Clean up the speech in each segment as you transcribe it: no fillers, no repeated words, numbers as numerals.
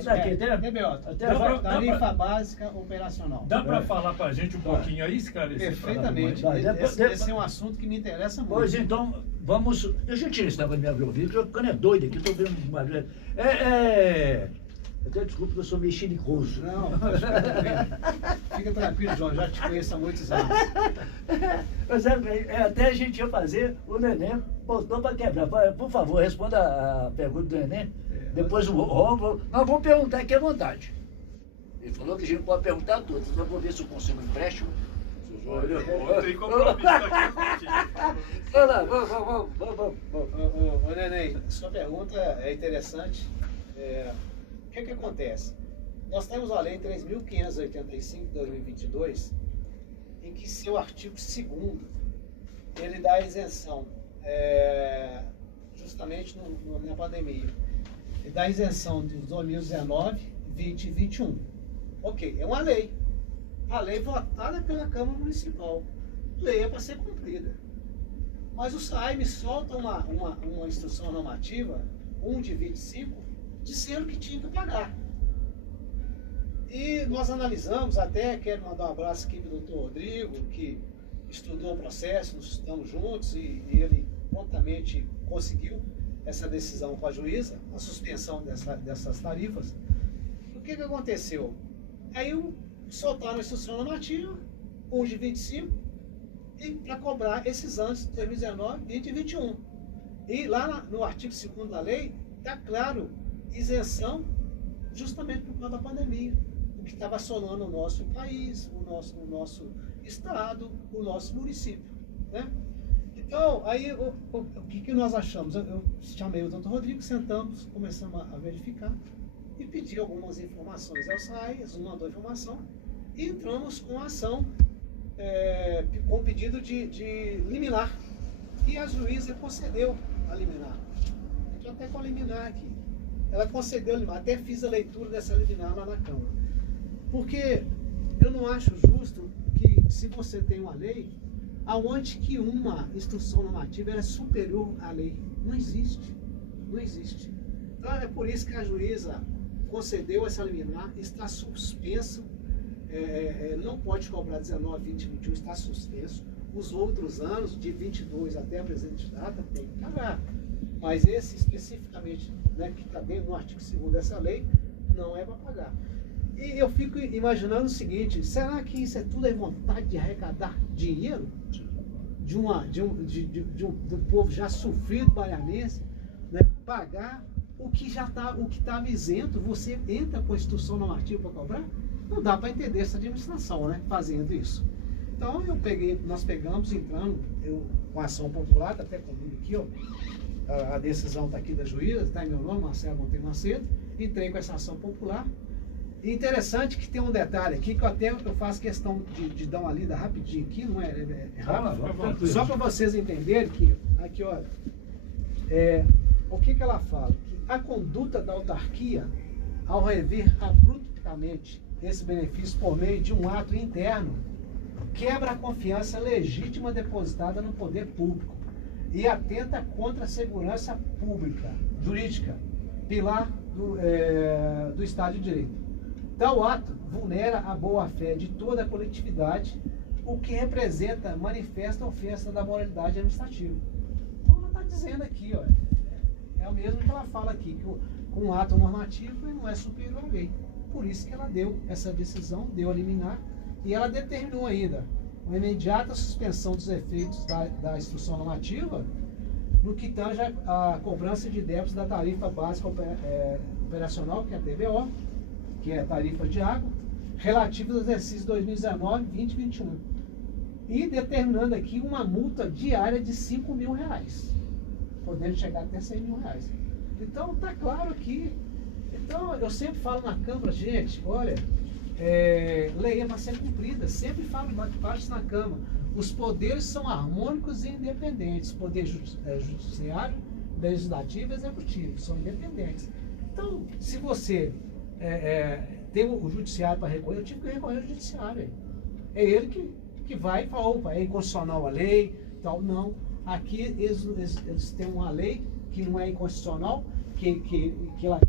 Tá aqui, Tarifa básica operacional. Dá para falar para a gente um pouquinho aí, esclarecer? Perfeitamente. Esse é um assunto que me interessa muito. Pois então, vamos. Deixa eu tirar esse negócio de me abrir o ouvido, que eu tô ficando doido aqui, tô vendo uma. Até desculpa que eu sou meio chilicoso. Não, fica tranquilo, João, já te conheço há muitos anos. Mas até a gente ia fazer, o Neném botou para quebrar. Por favor, responda a pergunta do Neném. Depois o Romulo. Nós vamos perguntar aqui à vontade. Ele falou que a gente não pode perguntar tudo. Então eu vou ver se eu consigo um empréstimo. Tem compromisso aqui. Vamos lá, vamos. Ô, Neném, sua pergunta é interessante. O que acontece? Nós temos a Lei 3.585 de 2022, em que seu artigo 2º, ele dá isenção, justamente na pandemia. Ele dá isenção de 2019, 20 e 21. Ok, é uma lei. A lei votada pela Câmara Municipal. Lei é para ser cumprida. Mas o SAI me solta uma instrução normativa, 1 de 25, dizendo que tinha que pagar. E nós analisamos, até quero mandar um abraço aqui para o doutor Rodrigo, que estudou o processo, nós estamos juntos e ele prontamente conseguiu essa decisão com a juíza, a suspensão dessas tarifas. O que aconteceu? Aí soltaram a instrução normativa, 1 de 25, para cobrar esses anos, 2019, 20 e 21. E lá no artigo 2º da lei, está claro, isenção justamente por causa da pandemia, o que estava assolando o nosso país, o nosso estado, o nosso município, né? Então, aí o que nós achamos? Eu chamei o doutor Rodrigo, sentamos, começamos a verificar e pedi algumas informações ao SAI, eles mandou informação e entramos com a ação, com pedido de liminar, e a juíza concedeu a liminar. A gente até com a liminar aqui. Ela concedeu a liminar, até fiz a leitura dessa liminar lá na Câmara. Porque eu não acho justo que, se você tem uma lei, aonde que uma instrução normativa é superior à lei. Não existe. Não existe. Então é por isso que a juíza concedeu essa liminar, está suspenso, não pode cobrar 19, 20, 21, está suspenso. Os outros anos, de 22 até a presente data, tem que pagar. Mas esse especificamente, né, que está dentro do artigo 2º dessa lei, não é para pagar. E eu fico imaginando o seguinte: será que isso tudo é vontade de arrecadar dinheiro? Do povo já sofrido baianense, né, pagar o que estava isento, você entra com a instrução normativa para cobrar? Não dá para entender essa administração, né, fazendo isso. Então nós pegamos, entrando, com a ação popular, tá até comigo aqui, ó, a decisão está aqui da juíza, está em meu nome, Marcelo Monteiro Macedo, entrei com essa ação popular. E interessante que tem um detalhe aqui, que eu faço questão de dar uma lida rapidinho aqui, não é rápido, só para vocês entenderem que, aqui olha, o que ela fala? Que a conduta da autarquia, ao rever abruptamente esse benefício por meio de um ato interno, quebra a confiança legítima depositada no poder público e atenta contra a segurança pública, jurídica, pilar do Estado de Direito. Tal ato vulnera a boa-fé de toda a coletividade, o que representa manifesta ofensa da moralidade administrativa. Então ela está dizendo aqui, ó, é o mesmo que ela fala aqui, que com um ato normativo ele não é superior à lei. Por isso que ela deu essa decisão, deu a liminar, e ela determinou ainda uma imediata suspensão dos efeitos da instrução normativa no que tange a cobrança de débitos da tarifa básica operacional, que é a TBO, que é a tarifa de água, relativa ao exercício 2019, 20 e 21. E determinando aqui uma multa diária de R$5.000, podendo chegar até R$100.000. Então, está claro aqui. Então, eu sempre falo na Câmara, gente, olha, lei é para ser cumprida, sempre falo baixo na Câmara. Os poderes são harmônicos e independentes, poder judiciário, legislativo e executivo, são independentes. Então, se você tem o judiciário para recorrer, eu tive que recorrer ao judiciário. É ele que vai e fala, opa, é inconstitucional a lei, tal. Não, aqui eles têm uma lei que não é inconstitucional, que ela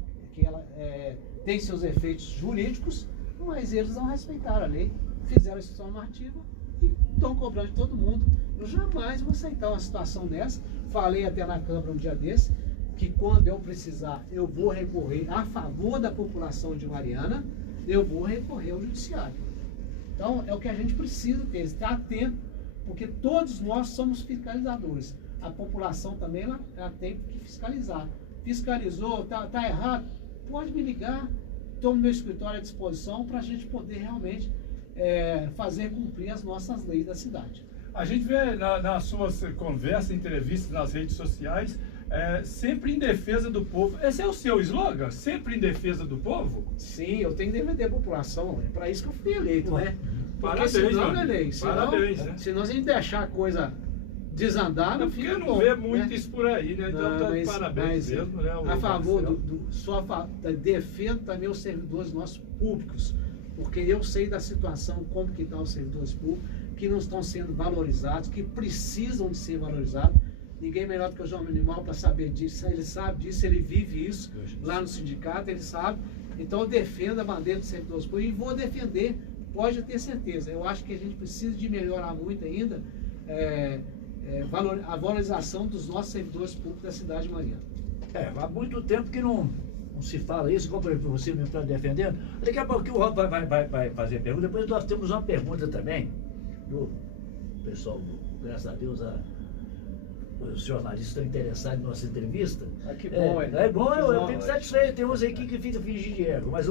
tem seus efeitos jurídicos, mas eles não respeitaram a lei, fizeram a instituição normativa e estão cobrando de todo mundo. Eu jamais vou aceitar uma situação dessa. Falei até na Câmara um dia desse, que quando eu precisar, eu vou recorrer a favor da população de Mariana, eu vou recorrer ao judiciário. Então, é o que a gente precisa ter, estar atento, porque todos nós somos fiscalizadores. A população também, ela tem que fiscalizar. Fiscalizou, tá errado, pode me ligar, estou no meu escritório à disposição para a gente poder realmente fazer cumprir as nossas leis da cidade. A gente vê nas suas conversas, entrevistas nas redes sociais, sempre em defesa do povo. Esse é o seu slogan? Sempre em defesa do povo? Sim, eu tenho que defender a população. É para isso que eu fui eleito, né? Porque Parabéns, senão não é amigo. lei. Parabéns, né? Senão, se a gente deixar a coisa desandar, não fica não bom, vê muito né? isso por aí, né? Então, parabéns mesmo, né? A favor defendo também os servidores nossos públicos, porque eu sei da situação, como que estão os servidores públicos, que não estão sendo valorizados, que precisam de ser valorizados. Ninguém melhor do que o João Minimal para saber disso. Ele sabe disso, ele vive isso lá no sindicato, ele sabe. Então eu defendo a bandeira dos servidores públicos e vou defender, pode ter certeza. Eu acho que a gente precisa de melhorar muito ainda a valorização dos nossos servidores públicos da cidade de Mariana. Há muito tempo que não se fala isso, como você me está defendendo. Daqui a pouco o Rob vai fazer pergunta. Depois nós temos uma pergunta também do pessoal, graças a Deus, os jornalistas estão interessados em nossa entrevista. Que bom, é bom, eu fico satisfeito. Tem uns aqui que ficam fingindo de ego, mas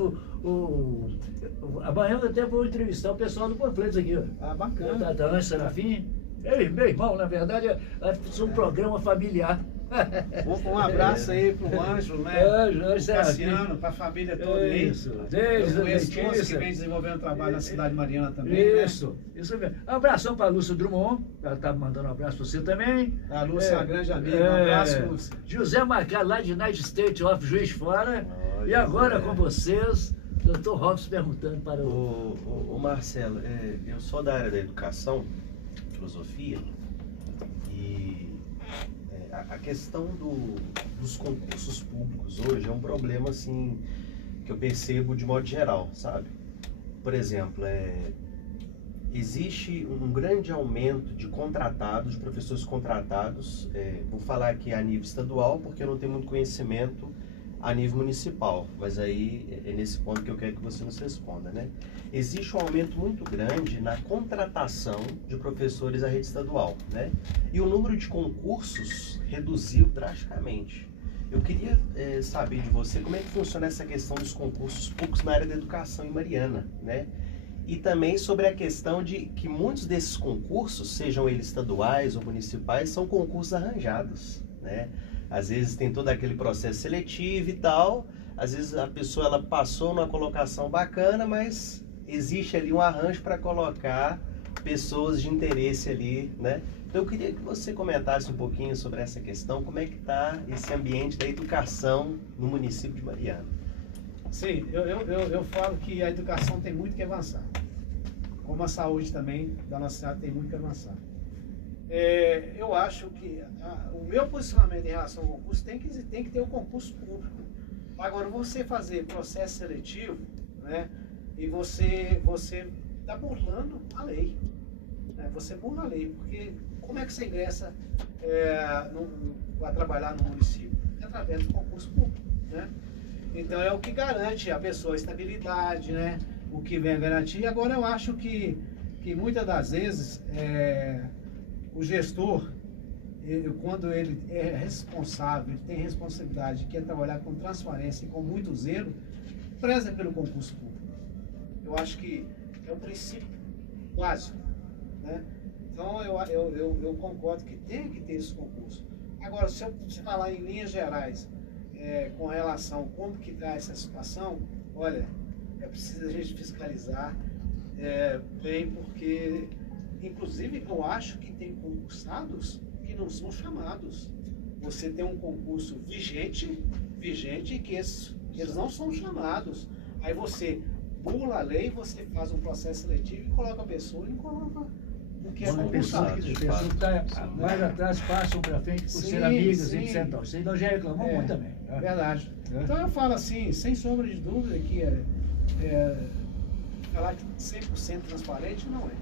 amanhã eu até vou entrevistar o pessoal do Panfletos aqui. Bacana. Da Anjo Serafim. Meu irmão, na verdade, é um programa familiar. Um abraço aí pro Anjo, né? Anjo Cassiano, para a família toda aí. Isso, eu conheço todos que vem desenvolvendo trabalho na cidade de Mariana também. Isso mesmo. Um abração para a Lúcia Drummond, ela está mandando um abraço para você também. A Lúcia é uma grande amiga, um abraço, Lúcia. José Marcado, lá de United States of Juiz de Fora. E agora com vocês, Dr. Robson perguntando para o Marcelo, eu sou da área da educação, filosofia, e a questão dos concursos públicos hoje é um problema assim que eu percebo de modo geral, sabe? Por exemplo, existe um grande aumento de contratados, de professores contratados, vou falar aqui a nível estadual porque eu não tenho muito conhecimento a nível municipal, mas aí é nesse ponto que eu quero que você nos responda, né? Existe um aumento muito grande na contratação de professores à rede estadual, né? E o número de concursos reduziu drasticamente. Eu queria saber de você como é que funciona essa questão dos concursos públicos na área da educação em Mariana, né? E também sobre a questão de que muitos desses concursos, sejam eles estaduais ou municipais, são concursos arranjados, né? Às vezes tem todo aquele processo seletivo e tal, às vezes a pessoa ela passou numa colocação bacana, mas existe ali um arranjo para colocar pessoas de interesse ali, né? Então eu queria que você comentasse um pouquinho sobre essa questão, como é que está esse ambiente da educação no município de Mariana. Sim, eu falo que a educação tem muito que avançar, como a saúde também da nossa cidade tem muito que avançar. Eu acho que o meu posicionamento em relação ao concurso tem que ter o concurso público. Agora, você fazer processo seletivo, né, e você está burlando a lei. Né, você burla a lei, porque como é que você ingressa para trabalhar no município? É através do concurso público. Né? Então, é o que garante a pessoa a estabilidade, né, o que vem a garantir. Agora, eu acho que muitas das vezes o gestor, quando ele é responsável, ele tem responsabilidade, quer trabalhar com transparência e com muito zelo, preza pelo concurso público. Eu acho que é um princípio básico, né? Então eu concordo que tem que ter esse concurso. Agora, se eu falar em linhas gerais, com relação a como que está essa situação, olha, é preciso a gente fiscalizar bem, porque inclusive eu acho que tem concursados que não são chamados. Você tem um concurso vigente que eles não são chamados. Aí você burla a lei, você faz um processo seletivo e coloca a pessoa e coloca o que é concursado. As pessoas que estão mais atrás passam para frente por ser amigas, etc. Isso aí nós já reclamamos muito também. Verdade. Então eu falo assim, sem sombra de dúvida, que falar que 100% transparente não é.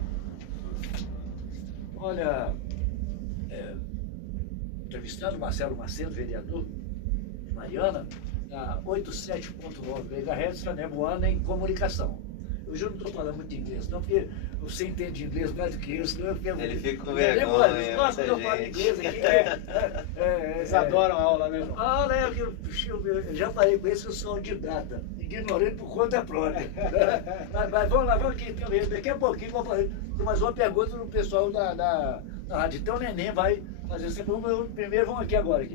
Olha, entrevistando Marcelo Macedo, vereador de Mariana, na 87.9 MHz, a Nemoana em comunicação. Eu já não estou falando muito inglês, não, porque você entende inglês mais do que eu, senão eu fico... Ele fica com vergonha. Eles gostam que eu falo inglês aqui. Eles adoram a aula, né, João? Ah, né? Eu já falei com eles que eu sou autodidata, ignorante por conta própria. Mas vamos lá, vamos aqui. Daqui a pouquinho vou fazer mais uma pergunta do pessoal da rádio. Então o Neném vai fazer essa pergunta. Primeiro vamos aqui agora.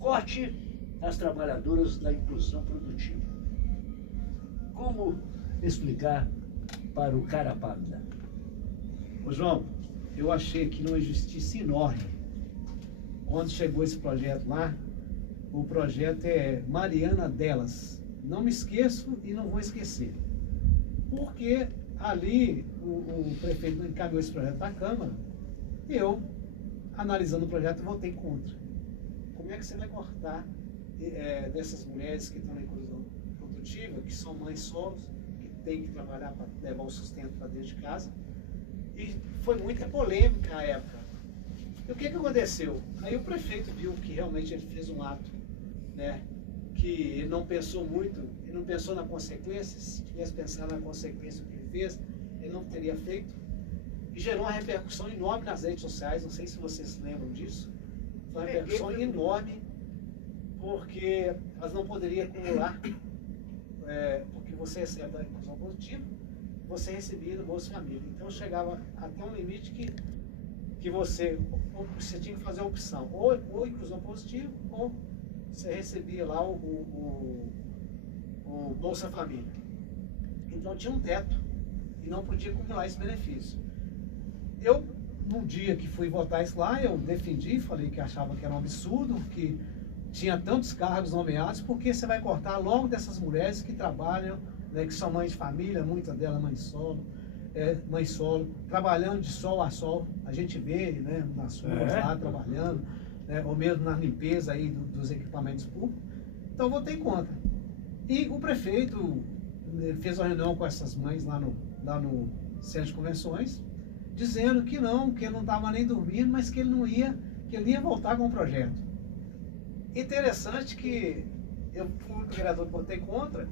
Corte as trabalhadoras da inclusão produtiva. Como explicar para o cara pálida? Ô João, eu achei aqui uma injustiça enorme. Quando chegou esse projeto lá, o projeto é Mariana Delas. Não me esqueço e não vou esquecer. Porque ali o prefeito encaminhou esse projeto para a Câmara, e eu, analisando o projeto, votei contra. Como é que você vai cortar dessas mulheres que estão na inclusão produtiva, que são mães solos, tem que trabalhar para levar o sustento para dentro de casa? E foi muita polêmica à época. E o que aconteceu? Aí o prefeito viu que realmente ele fez um ato, né, que ele não pensou muito, ele não pensou na consequência. Se tivesse pensado na consequência do que ele fez, ele não teria feito. E gerou uma repercussão enorme nas redes sociais, não sei se vocês se lembram disso. Foi uma repercussão enorme, porque elas não poderiam acumular, porque você recebe da inclusão positiva, você recebia do Bolsa Família. Então chegava até um limite que você tinha que fazer a opção, ou inclusão positiva, ou você recebia lá o Bolsa Família. Então tinha um teto e não podia acumular esse benefício. Eu, num dia que fui votar isso lá, eu defendi, falei que achava que era um absurdo, que tinha tantos cargos nomeados, porque você vai cortar logo dessas mulheres que trabalham, né, que são mães de família, muitas delas mãe solo, trabalhando de sol a sol. A gente vê, né, nas ruas lá trabalhando, né, ou mesmo na limpeza aí dos equipamentos públicos. Então eu votei contra. E o prefeito fez uma reunião com essas mães lá no centro de convenções, dizendo que ele não estava nem dormindo, mas que ele ia voltar com o projeto. Interessante que eu fui o vereador que votei contra,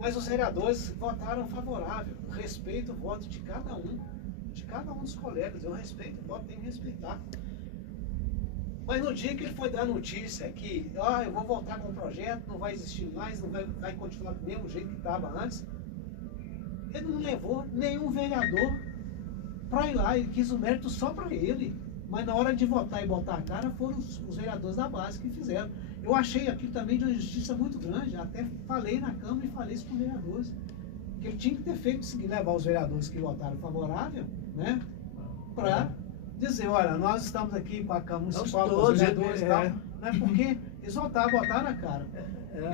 mas os vereadores votaram favorável. Eu respeito o voto de cada um dos colegas. Eu respeito o voto, tem que respeitar. Mas no dia que ele foi dar notícia que eu vou voltar com o projeto, não vai existir mais, não vai continuar do mesmo jeito que estava antes, ele não levou nenhum vereador para ir lá. Ele quis o mérito só para ele. Mas na hora de votar e botar a cara, foram os vereadores da base que fizeram. Eu achei aqui também de uma injustiça muito grande. Até falei na Câmara e falei isso com os vereadores. Que ele tinha que ter feito o seguinte: levar os vereadores que votaram favorável, né, para dizer, olha, nós estamos aqui com a Câmara Municipal, com os vereadores e tal, né, porque eles botaram na cara.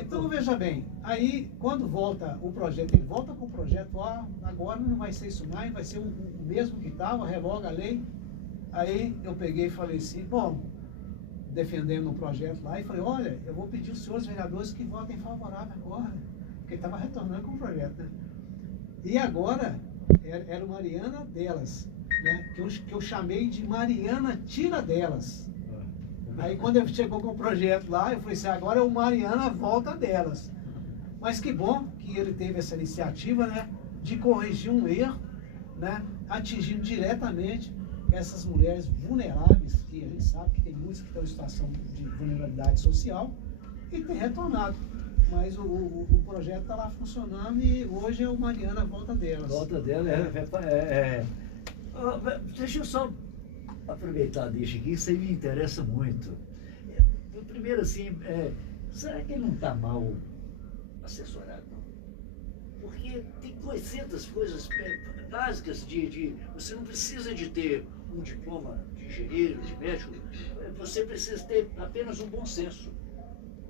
Então, veja bem, aí quando volta o projeto, ele volta com o projeto, agora não vai ser isso mais, vai ser o mesmo que estava, revoga a lei. Aí eu peguei e falei assim, defendendo o projeto lá, e falei, olha, eu vou pedir aos senhores vereadores que votem favorável agora, porque estava retornando com o projeto, né? E agora, era Mariana Delas, né? Que eu chamei de Mariana Tira Delas. Aí quando ele chegou com o projeto lá, eu falei assim, agora é o Mariana Volta Delas. Mas que bom que ele teve essa iniciativa, né, de corrigir um erro, né, atingindo diretamente essas mulheres vulneráveis, que a gente sabe que tem muitas que estão em situação de vulnerabilidade social, e tem retornado. Mas o projeto está lá funcionando e hoje é o Mariana Volta Delas. Volta dela deixa eu só aproveitar, deixa aqui, isso aí me interessa muito. Primeiro assim, será que ele não está mal assessorado? Porque tem 200 coisas básicas você não precisa de ter um diploma de engenheiro, de médico, você precisa ter apenas um bom senso.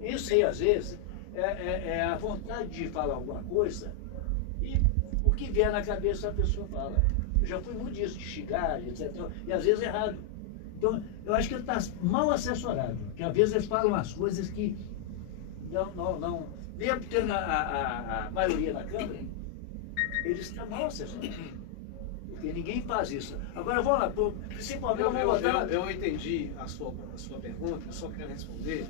Isso aí, às vezes, é a vontade de falar alguma coisa e o que vier na cabeça a pessoa fala. Eu já fui muito disso, de xingar, etc. E às vezes errado. Então, eu acho que ele está mal assessorado, porque às vezes eles falam as coisas que mesmo tendo a maioria na Câmara, eles estão mal assessorados. Porque ninguém faz isso. Agora vamos lá, principalmente vamos botar... Eu entendi a sua pergunta, eu só quero responder,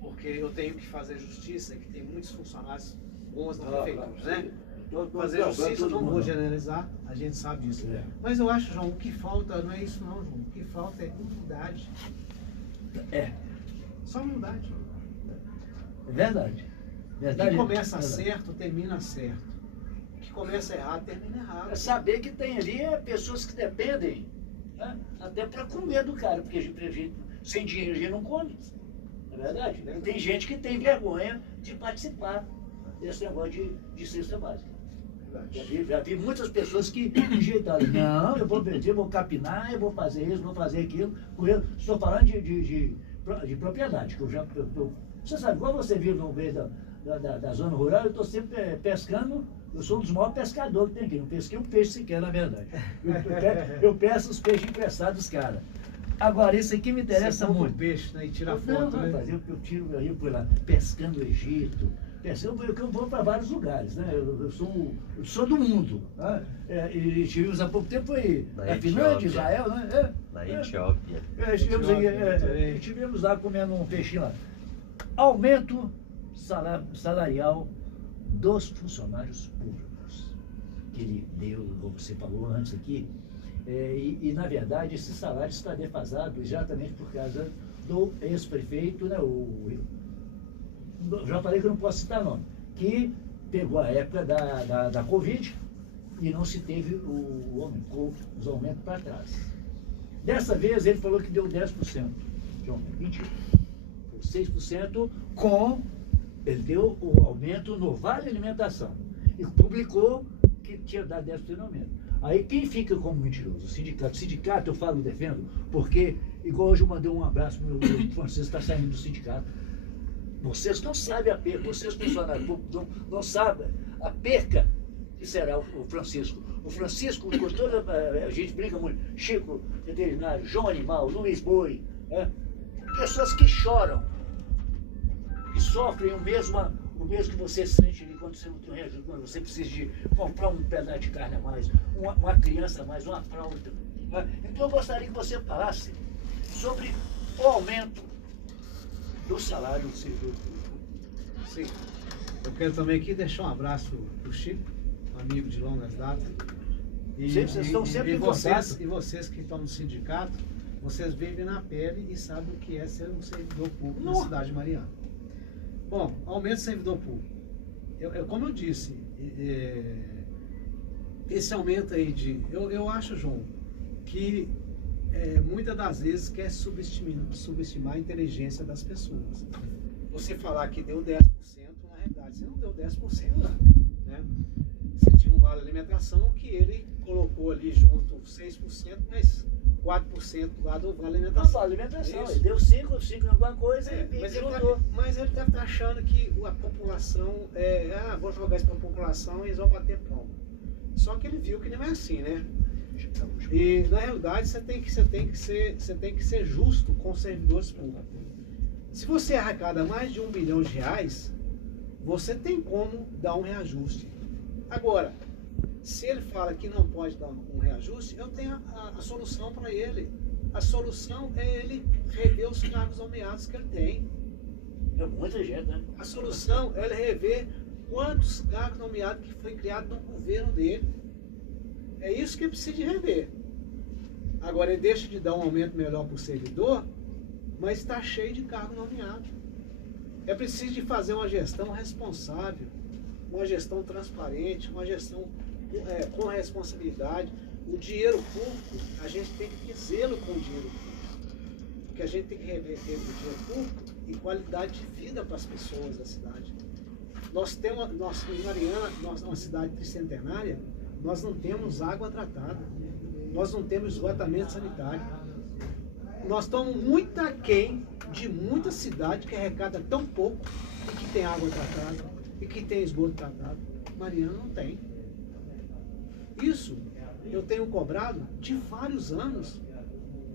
porque eu tenho que fazer justiça, que tem muitos funcionários bons na prefeitura, né? Fazer justiça, eu não vou generalizar, a gente sabe disso. É. Mas eu acho, João, o que falta não é isso não, João. O que falta é humildade. É. Só humildade. É verdade. Verdade. Quem começa Verdade. certo, termina certo. O que começa errado, termina errado. É saber que tem ali pessoas que dependem, né? Até para comer do cara, porque a gente, sem dinheiro a gente não come. É verdade? E tem gente que tem vergonha de participar desse negócio de cesta básica. Já vi muitas pessoas que enjeitaram. Não, eu vou vender, vou capinar, eu vou fazer isso, vou fazer aquilo. Estou falando de propriedade, que você sabe, quando você vive no meio da zona rural, eu estou sempre pescando. Eu sou um dos maiores pescadores que tem aqui. Não pesquei um peixe sequer, na verdade. Eu peço os peixes emprestados dos caras. Agora, isso aqui me interessa muito. Peixe, né? E tira Não, foto, né? rapaz, eu tiro eu por lá, pescando o Egito. Eu vou para vários lugares, né? Eu sou do mundo. Né? E tivemos há pouco tempo aí Na na Finlândia, Etiópia. Israel, né? Na Etiópia. Estivemos lá comendo um peixinho lá. Aumento salarial dos funcionários públicos, que ele deu, como você falou antes aqui, e na verdade esse salário está defasado exatamente por causa do ex-prefeito, né, já falei que eu não posso citar nome, que pegou a época da Covid e não se teve os aumentos para trás. Dessa vez ele falou que deu 10% de aumento, 6% ele deu o aumento no Vale Alimentação e publicou que tinha dado 10% de aumento. Aí quem fica como mentiroso? O sindicato. O sindicato eu falo, defendo, porque, igual hoje eu mandei um abraço para o meu Francisco, está saindo do sindicato. Vocês não sabem a perca, vocês funcionários públicos não sabem a perca que será o Francisco. O Francisco, com toda, a gente brinca muito, Chico, veterinário, João Animal, Luiz Boi, pessoas que choram, que sofrem o mesmo que você sente ali quando você não tem um reajuste, quando você precisa de comprar um pedaço de carne a mais, uma criança a mais, uma fralda. Então eu gostaria que você falasse sobre o aumento do salário do servidor público. Sim. Eu quero também aqui deixar um abraço para o Chico, um amigo de longas datas. Vocês estão sempre em contato. E vocês que estão no sindicato, vocês vivem na pele e sabem o que é ser um servidor público na cidade de Mariana. Bom, aumento do servidor público. Como eu disse, esse aumento aí eu acho, João, que muitas das vezes quer subestimar a inteligência das pessoas. Você falar que deu 10%, na realidade você não deu 10%, né? Você tinha um vale alimentação que ele colocou ali junto 6%, mas 4% lá do vale alimentação. Não, vale alimentação, ele deu 5 alguma coisa e juntou. Mas ele deve estar achando que a população, vou jogar isso para a população e eles vão bater palma. Só que ele viu que não é assim, né? E na realidade você tem que ser justo com os servidores públicos. Se você arrecada mais de R$1 bilhão, você tem como dar um reajuste. Agora, se ele fala que não pode dar um reajuste, eu tenho a solução para ele. A solução é ele rever os cargos nomeados que ele tem. É muita gente, né? A solução é ele rever quantos cargos nomeados que foi criado no governo dele. É isso que ele precisa de rever. Agora, ele deixa de dar um aumento melhor para o servidor, mas está cheio de cargos nomeados. É preciso de fazer uma gestão responsável, uma gestão transparente, uma gestão com responsabilidade. O dinheiro público, a gente tem que dizê-lo com o dinheiro público. Porque a gente tem que reverter o dinheiro público e qualidade de vida para as pessoas da cidade. Em Mariana, nós uma cidade tricentenária, nós não temos água tratada, nós não temos esgotamento sanitário. Nós estamos muito aquém de muita cidade que arrecada tão pouco e que tem água tratada e que tem esgoto tratado. Mariana não tem. Isso eu tenho cobrado de vários anos.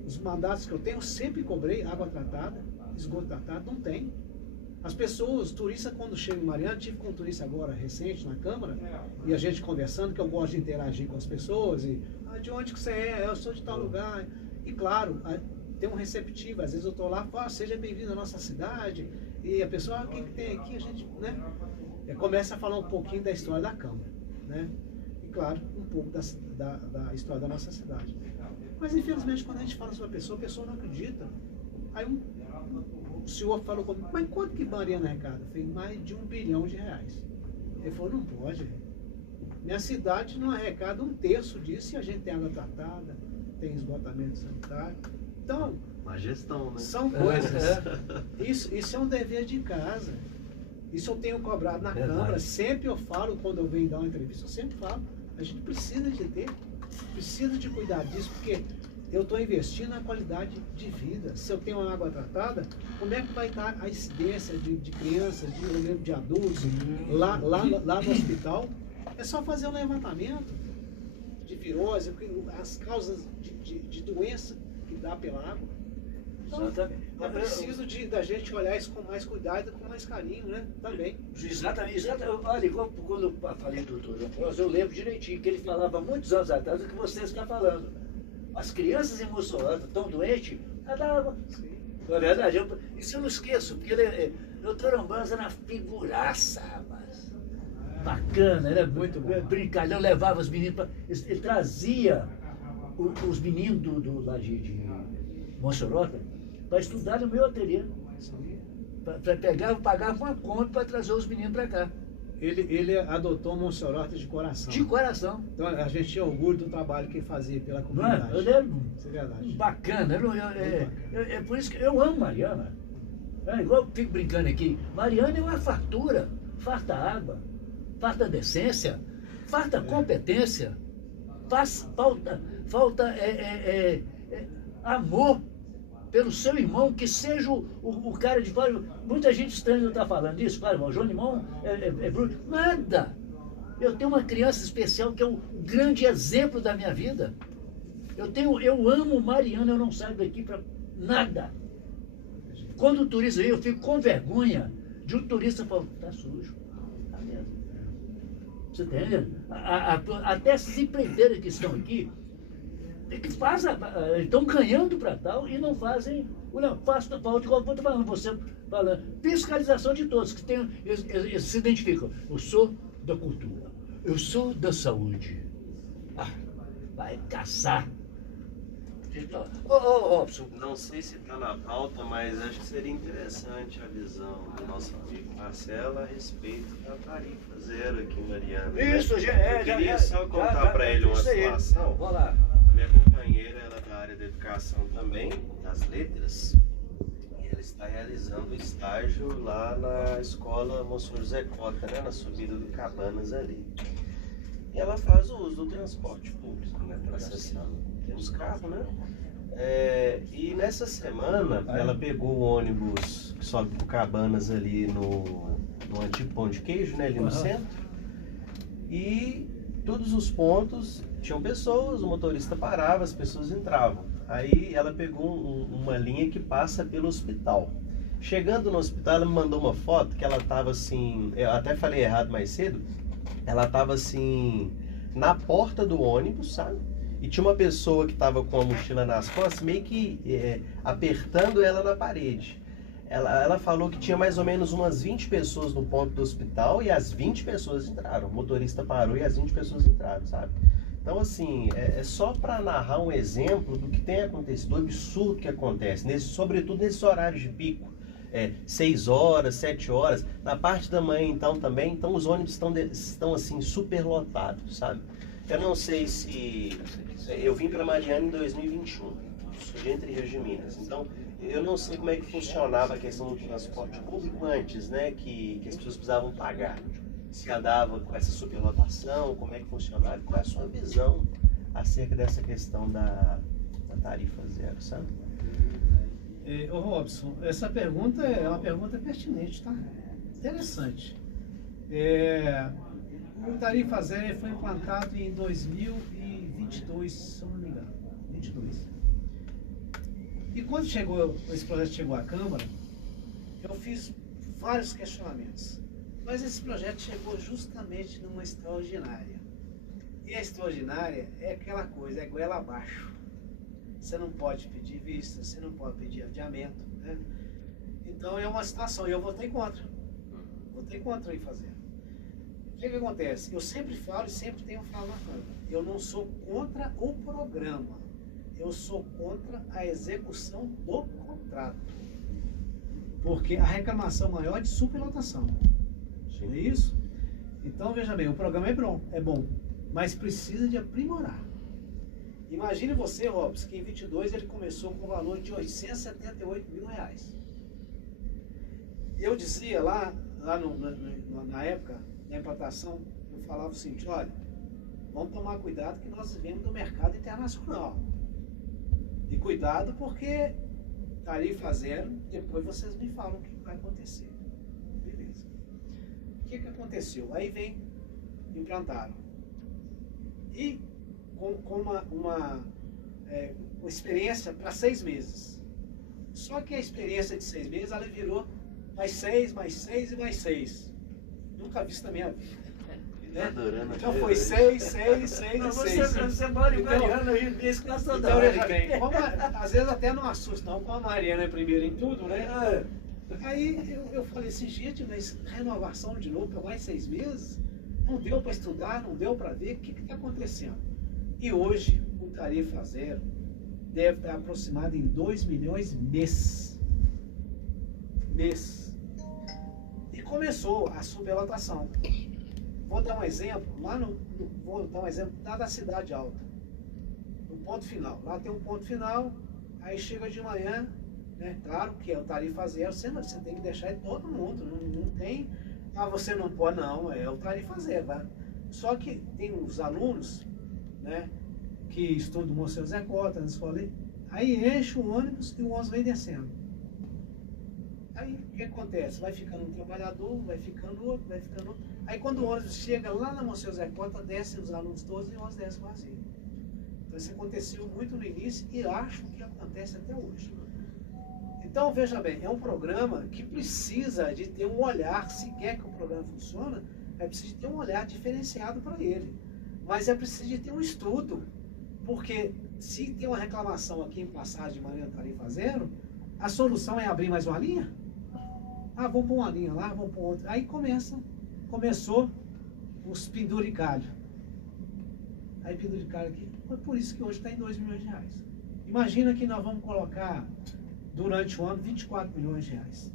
Os mandatos que eu tenho, eu sempre cobrei água tratada, esgoto tratado, não tem. As pessoas, turistas, quando chegam em Mariana, tive com um turista agora recente na Câmara, e a gente conversando, que eu gosto de interagir com as pessoas, e de onde que você é? Eu sou de tal lugar. E claro, tem um receptivo, às vezes eu estou lá, seja bem-vindo à nossa cidade, e a pessoa, o que tem aqui? A gente, né? Começa a falar um pouquinho da história da Câmara, né? E claro, um pouco da história da nossa cidade. Mas infelizmente quando a gente fala sobre a pessoa não acredita. Aí o senhor falou comigo, mas quanto que Mariana arrecada? Eu falei, mais de R$1 bilhão. Ele falou, não pode. Minha cidade não arrecada 1/3 disso e a gente tem água tratada, tem esgotamento sanitário. Então, Má gestão, né? são coisas. Isso é um dever de casa. Isso eu tenho cobrado na Câmara. Sempre eu falo, quando eu venho dar uma entrevista, eu sempre falo, a gente precisa de ter, precisa de cuidar disso, porque eu estou investindo na qualidade de vida. Se eu tenho uma água tratada, como é que vai estar a incidência de crianças, de adultos, lá no hospital? É só fazer um levantamento de virose, as causas de doença que dá pela água. Então, é preciso da gente olhar isso com mais cuidado e com mais carinho, né? Também. Exatamente. Olha, quando eu falei do Dr. João Cross, eu lembro direitinho que ele falava há muitos anos atrás o que você está falando. As crianças em Mossoró estão doentes, é da água. Não é verdade? Isso eu não esqueço, porque Dr. Ambanza era uma figuraça, rapaz. Bacana, era muito brincalhão, levava os meninos para. Ele trazia os meninos lá de Mossoró para estudar no meu ateliê. Pagava uma conta para trazer os meninos para cá. Ele adotou Mossoró de coração. De coração. Então a gente tinha orgulho do trabalho que ele fazia pela Não comunidade. é? Eu lembro. Isso é verdade. Bacana. É por isso que eu amo Mariana. Igual eu fico brincando aqui. Mariana é uma fartura. Farta água, farta decência, farta competência, falta amor pelo seu irmão, que seja o cara de fora. Muita gente estranha não está falando disso. Claro, o João Limão é bruto. Nada. Eu tenho uma criança especial que é o grande exemplo da minha vida. Eu amo Mariana, eu não saio daqui para nada. Quando o turista vem, eu fico com vergonha de um turista falar, tá sujo. Tá mesmo. Você entende? Até essas empreiteiras que estão aqui, que estão ganhando para tal e não fazem, falta igual eu estou falando, você falando, fiscalização de todos, que eles se identificam. Eu sou da cultura, eu sou da saúde. Vai caçar. Robson. Não sei se está na pauta, mas acho que seria interessante a visão do nosso amigo Marcelo a respeito da tarifa zero aqui em Mariana. Isso, eu queria só contar para ele uma situação. Vamos lá. A minha companheira, ela é da área da educação também, das letras, e ela está realizando estágio lá na escola Monsenhor José Cota, né, na subida do Cabanas ali. E ela faz o uso do transporte público, né, para acessar. Temos carro, né? E nessa semana ela pegou o ônibus que sobe pro Cabanas ali no antigo Pão de Queijo, né, ali no centro. E todos os pontos tinham pessoas, o motorista parava, as pessoas entravam. Aí ela pegou uma linha que passa pelo hospital. Chegando no hospital, ela me mandou uma foto que ela estava assim, eu até falei errado mais cedo, ela estava assim, na porta do ônibus, sabe? E tinha uma pessoa que estava com a mochila nas costas, meio que apertando ela na parede. Ela falou que tinha mais ou menos umas 20 pessoas no ponto do hospital e as 20 pessoas entraram. O motorista parou e as 20 pessoas entraram, sabe? Então, assim, é só para narrar um exemplo do que tem acontecido, do absurdo que acontece, sobretudo nesses horários de pico. 6 horas, 7 horas. Na parte da manhã, então, também. Então, os ônibus estão assim, super lotados, sabe? Eu não sei se... Eu vim para Mariana em 2021, sou de Entre Rios de Minas. Então, eu não sei como é que funcionava a questão do transporte público antes, né? Que as pessoas precisavam pagar. Se andava com essa superlotação, como é que funcionava? Qual é a sua visão acerca dessa questão da tarifa zero, sabe? Ô Robson, essa pergunta é uma pergunta pertinente, tá? Interessante. O Tarifa Zero foi implantado em 2022, se eu não me engano. 22. E quando esse projeto chegou à Câmara, eu fiz vários questionamentos. Mas esse projeto chegou justamente numa extraordinária. E a extraordinária é aquela coisa, é goela abaixo. Você não pode pedir vista, você não pode pedir adiamento, né? Então é uma situação, e eu votei contra. Votei contra em fazer. O que acontece? Eu sempre falo e sempre tenho falado na Câmara. Eu não sou contra o programa. Eu sou contra a execução do contrato. Porque a reclamação maior é de superlotação. Não é isso? Então, veja bem, o programa é bom, mas precisa de aprimorar. Imagine você, Robson, que em 22 ele começou com o valor de R$878 mil. Eu dizia lá na época da implantação, eu falava o seguinte: olha, vamos tomar cuidado que nós vivemos do mercado internacional. E cuidado porque tarifa zero, depois vocês me falam o que vai acontecer. Beleza. O que aconteceu? Aí implantaram. E com uma experiência para 6 meses. Só que a experiência de 6 meses, ela virou mais 6, mais 6 e mais 6. Nunca vi isso na minha vida. Né? Então foi 6, 6, 6 e 6. Você mora em Mariana e isso que toda então, hora. veja bem, às vezes até não assusta, não, como a Mariana é primeira em tudo, né? Aí eu falei assim, gente, mas renovação de novo para mais 6 meses? Não deu para estudar, não deu para ver o que está acontecendo. E hoje o tarifa zero deve estar aproximado em 2 milhões mês. E começou a superlotação. Vou dar um exemplo, vou dar um exemplo da Cidade Alta. No ponto final. Lá tem um ponto final, aí chega de manhã, né? Claro que é o tarifa zero, você tem que deixar todo mundo. Não tem, você não pode, não, é o tarifa zero. Tá? Só que tem os alunos, né, que estudam no Monsenhor Zé Cota, na escola, aí enche o ônibus e o ônibus vem descendo. Aí o que acontece? Vai ficando um trabalhador, vai ficando outro, vai ficando outro. Aí quando o ônibus chega lá na Monsenhor Zé Cota, descem os alunos todos e o ônibus desce vazio. Então isso aconteceu muito no início e acho que acontece até hoje. Então veja bem, é um programa que precisa de ter um olhar, se quer que o programa funcione, é preciso de ter um olhar diferenciado para ele. Mas é preciso de ter um estudo, porque se tem uma reclamação aqui em passagem de maneira tarifa zero, a solução é abrir mais uma linha? Vamos pôr uma linha lá, vamos pôr outra. Aí começou os penduricalhos. Aí penduricalho aqui, foi por isso que hoje está em 2 milhões de reais. Imagina que nós vamos colocar durante o ano 24 milhões de reais.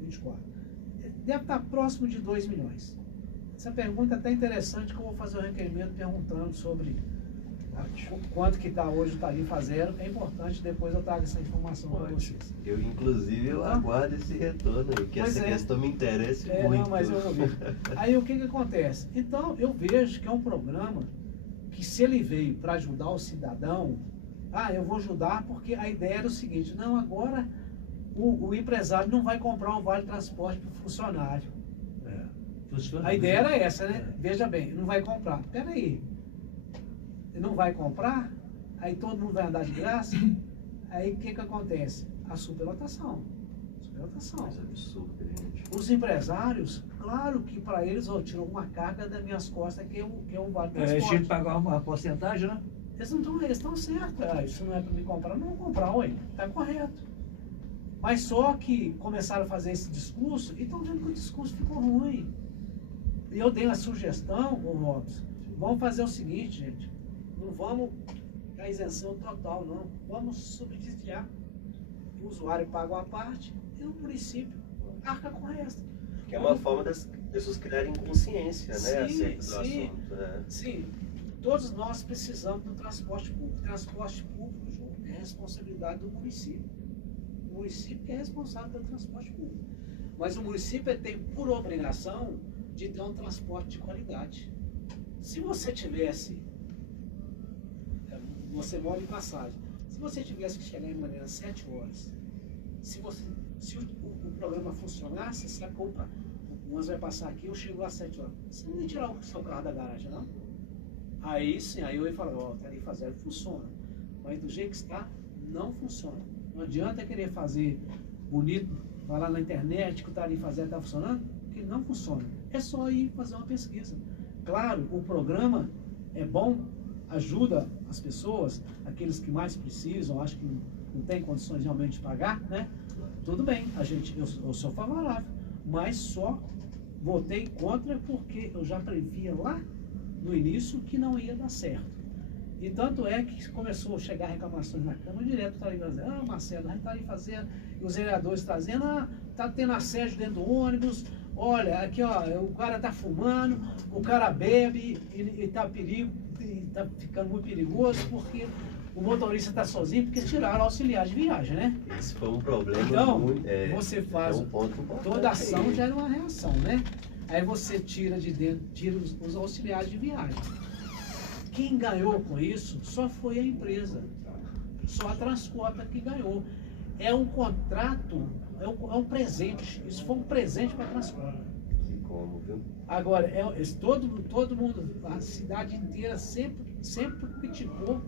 24. Deve estar próximo de 2 milhões. Essa pergunta é até interessante, que eu vou fazer um requerimento perguntando sobre quanto que está hoje o tarifa zero. É importante, depois eu trago essa informação para vocês. Inclusive, eu aguardo esse retorno, porque essa questão me interessa muito. Não, mas eu vou ver. Aí o que acontece? Então, eu vejo que é um programa que, se ele veio para ajudar o cidadão, eu vou ajudar porque a ideia era o seguinte: não, agora o empresário não vai comprar um vale transporte para o funcionário. A ideia era essa, né? Veja bem, não vai comprar. Peraí, não vai comprar? Aí todo mundo vai andar de graça? Aí o que acontece? A superlotação. Superlotação. Os empresários, claro que para eles eu tiro alguma carga das minhas costas, que é um vale transporte. Eles tinham que pagar uma porcentagem, né? Eles estão certos. Isso não é para me comprar, não vou comprar, ué. Está correto. Mas só que começaram a fazer esse discurso e estão vendo que o discurso ficou ruim. E eu dei uma sugestão, Robson, vamos fazer o seguinte, gente, não vamos dar isenção total, não. Vamos subsidiar. O usuário paga uma parte e o município arca com o resto. Que é uma forma das pessoas criarem consciência, né, sim, do assunto. Né? Sim, todos nós precisamos do transporte público. O transporte público, João, é responsabilidade do município. O município que é responsável pelo transporte público. Mas o município tem por obrigação de ter um transporte de qualidade. Se você tivesse, você mora em Passagem, se você tivesse que chegar em Mariana às 7 horas, se o programa funcionasse, você sabe, opa, o ônibus vai passar aqui, eu chego às 7 horas. Você não ia tirar o seu carro da garagem, não? Aí sim, aí eu ia falar, ó, tarifa zero funciona. Mas do jeito que está, não funciona. Não adianta querer fazer bonito vai lá na internet que o Tarifa Zero está funcionando, que não funciona. É só ir fazer uma pesquisa. Claro, o programa é bom, ajuda as pessoas, aqueles que mais precisam, acho que não tem condições realmente de pagar, né? Tudo bem, eu sou favorável, mas só votei contra porque eu já previa lá no início que não ia dar certo. E tanto é que começou a chegar reclamações na Câmara, direto está dizendo, Marcelo, a gente está aí fazendo, e os vereadores trazendo, está tendo assédio dentro do ônibus, olha, aqui ó, o cara está fumando, o cara bebe, e está tá ficando muito perigoso, porque o motorista está sozinho, porque tiraram o auxiliar de viagem, né? Esse foi um problema então, muito... você faz um ponto importante toda ação aí. gera uma reação, né? Aí você tira de dentro, tira os auxiliares de viagem. Quem ganhou com isso só foi a empresa, só a Transcota que ganhou. É um contrato, é um presente, isso foi um presente para a Transcota. Que como, viu? Agora, todo mundo, a cidade inteira sempre criticou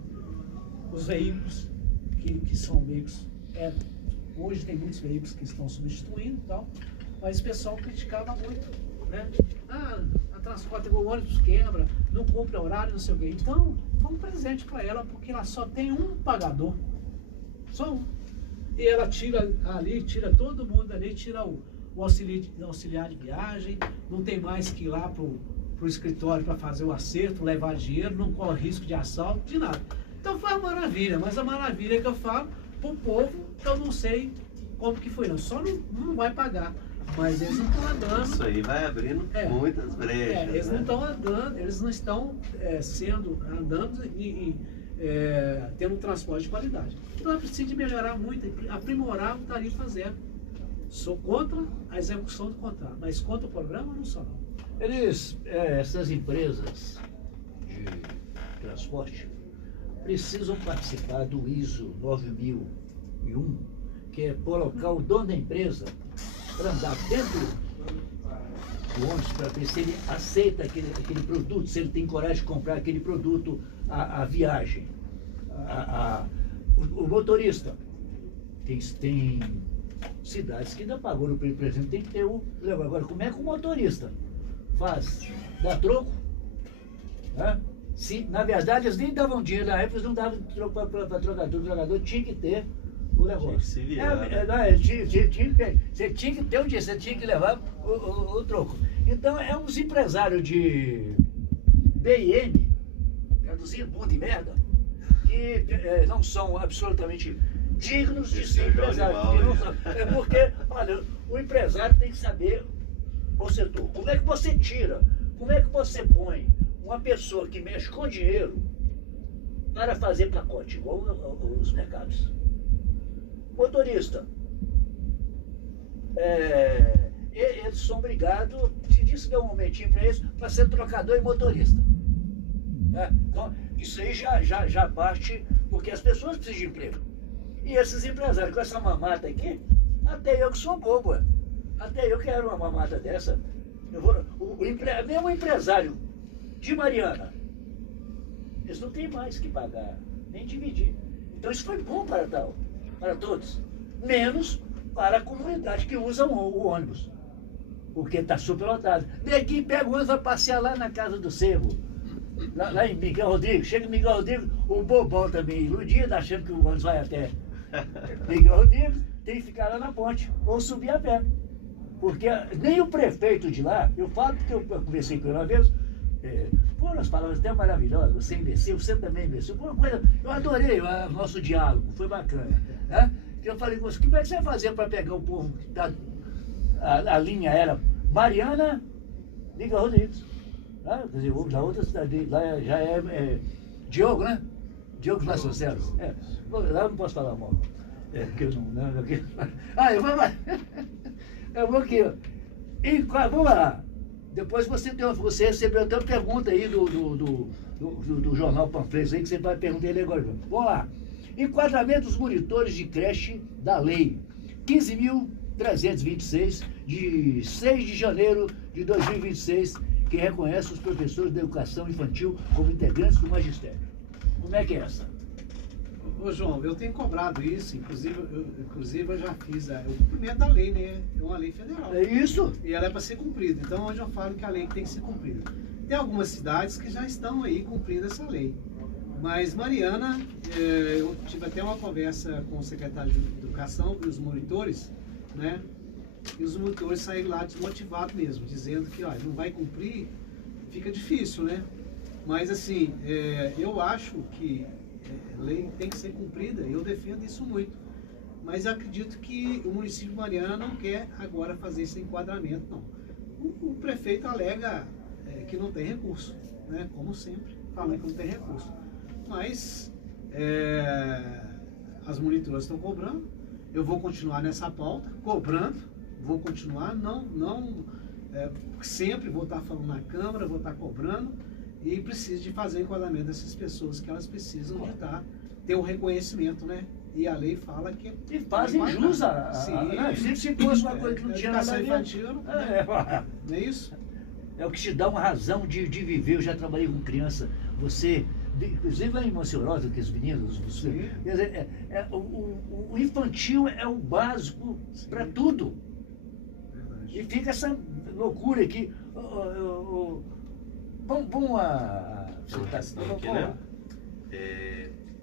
os veículos, que são veículos, hoje tem muitos veículos que estão substituindo e tal, mas o pessoal criticava muito, né? A Transcota, o ônibus quebra, não cumpre horário, não sei o quê. Então, foi um presente para ela, porque ela só tem um pagador, só um. E ela tira todo mundo ali, tira o auxiliar de viagem, não tem mais que ir lá pro escritório para fazer o acerto, levar dinheiro, não corre risco de assalto, de nada. Então foi uma maravilha, mas a maravilha que eu falo pro povo, eu não sei como que foi, não. Só não vai pagar. Mas eles não estão andando. Isso aí vai abrindo muitas brechas. Eles né? não estão andando, eles não estão andando e tendo um transporte de qualidade. Então é preciso melhorar muito, aprimorar o Tarifa Zero. Sou contra a execução do contrato, mas contra o programa não sou não. Essas empresas de transporte precisam participar do ISO 9001, que é colocar o dono da empresa para andar dentro do ônibus para ver se ele aceita aquele produto, se ele tem coragem de comprar aquele produto, a viagem. O motorista tem cidades que ainda pagou no preço, por exemplo, tem que ter o... Agora, como é que o motorista faz? Dá troco? Né? Na verdade, eles nem davam dinheiro, na época eles não davam troco para trocador, o trocador tinha que ter o negócio. Tinha que se virar, Você tinha que ter um dia, você tinha que levar o troco. Então, é uns empresários de BIM, traduzindo bom de merda, que não são absolutamente dignos de ser empresário. Porque, olha, o empresário tem que saber o setor. Como é que você tira, como é que você põe uma pessoa que mexe com dinheiro para fazer pacote, igual os mercados? Motorista, eles são obrigados, te disse que deu um momentinho para eles, para ser trocador e motorista. Então, isso aí já parte, porque as pessoas precisam de emprego. E esses empresários com essa mamata aqui, até eu que sou bobo, até eu quero uma mamata dessa. Mesmo o empresário de Mariana, eles não têm mais que pagar, nem dividir. Então isso foi bom para todos, menos para a comunidade que usa o ônibus, porque está superlotado. Neguinho pega o ônibus e vai passear lá na casa do Cerro, lá em Miguel Rodrigues. Chega em Miguel Rodrigues, o bobão também iludido, achando que o ônibus vai até Miguel Rodrigues, tem que ficar lá na ponte, ou subir a pé. Porque nem o prefeito de lá, eu falo porque eu conversei com ele uma vez, foram as palavras até maravilhosas, você imbecil, você também imbecil, foi uma coisa, eu adorei o nosso diálogo, foi bacana. Né? Eu falei com você, como é que você vai fazer para pegar o povo que está, a linha era Mariana, Miguel Rodrigues. Quer dizer, da outra cidade, lá já é Diogo, né? Diogo Vasconcelos. Lá eu não posso falar mal. Porque eu não. Eu vou aqui. Vamos lá. Depois você recebeu até uma pergunta aí do jornal Panfletos aí, que você vai perguntar ele agora. Vamos lá. Enquadramento dos monitores de creche da lei. 15.326, de 6 de janeiro de 2026, que reconhece os professores da educação infantil como integrantes do magistério. Como é que é essa? Ô João, eu tenho cobrado isso, inclusive eu já fiz o cumprimento da lei, né? É uma lei federal. É isso? E ela é para ser cumprida. Então hoje eu falo que a lei tem que ser cumprida. Tem algumas cidades que já estão aí cumprindo essa lei. Mas Mariana, eu tive até uma conversa com o secretário de Educação e os monitores, né? E os monitores saíram lá desmotivados mesmo, dizendo que ó, não vai cumprir, fica difícil, né? Mas assim, eu acho que a lei tem que ser cumprida, eu defendo isso muito. Mas eu acredito que o município de Mariana não quer agora fazer esse enquadramento, não. O prefeito alega que não tem recurso, né? Como sempre, fala que não tem recurso. Mas as monitoras estão cobrando, eu vou continuar nessa pauta, cobrando, vou continuar, sempre vou estar falando na Câmara, vou estar cobrando, e preciso de fazer o enquadramento dessas pessoas, que elas precisam de ter um reconhecimento, né? E a lei fala que... E fazem jus se fosse uma coisa que não tinha nada a ver. Infantil, não é isso? É o que te dá uma razão de viver. Eu já trabalhei com criança, você... Inclusive lá em Monsenhor, que os meninos... Quer dizer, o infantil é o básico para tudo. Verdade. E fica essa loucura aqui. Vamos aqui, né?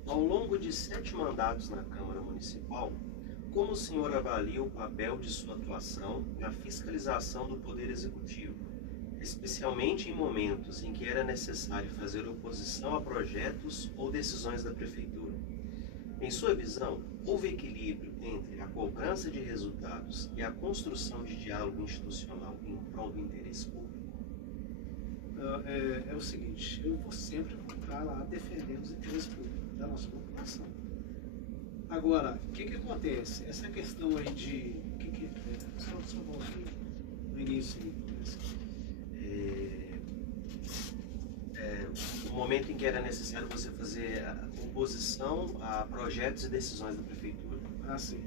Ao longo de 7 mandatos na Câmara Municipal, como o senhor avalia o papel de sua atuação na fiscalização do Poder Executivo, especialmente em momentos em que era necessário fazer oposição a projetos ou decisões da Prefeitura? Em sua visão, houve equilíbrio entre a cobrança de resultados e a construção de diálogo institucional em prol do interesse público? É o seguinte, eu vou sempre estar lá defendendo os interesses públicos da nossa população. Agora, o que acontece? Essa questão aí de... Só voltar no início aí. O momento em que era necessário você fazer a oposição a projetos e decisões da Prefeitura. Ah, sim.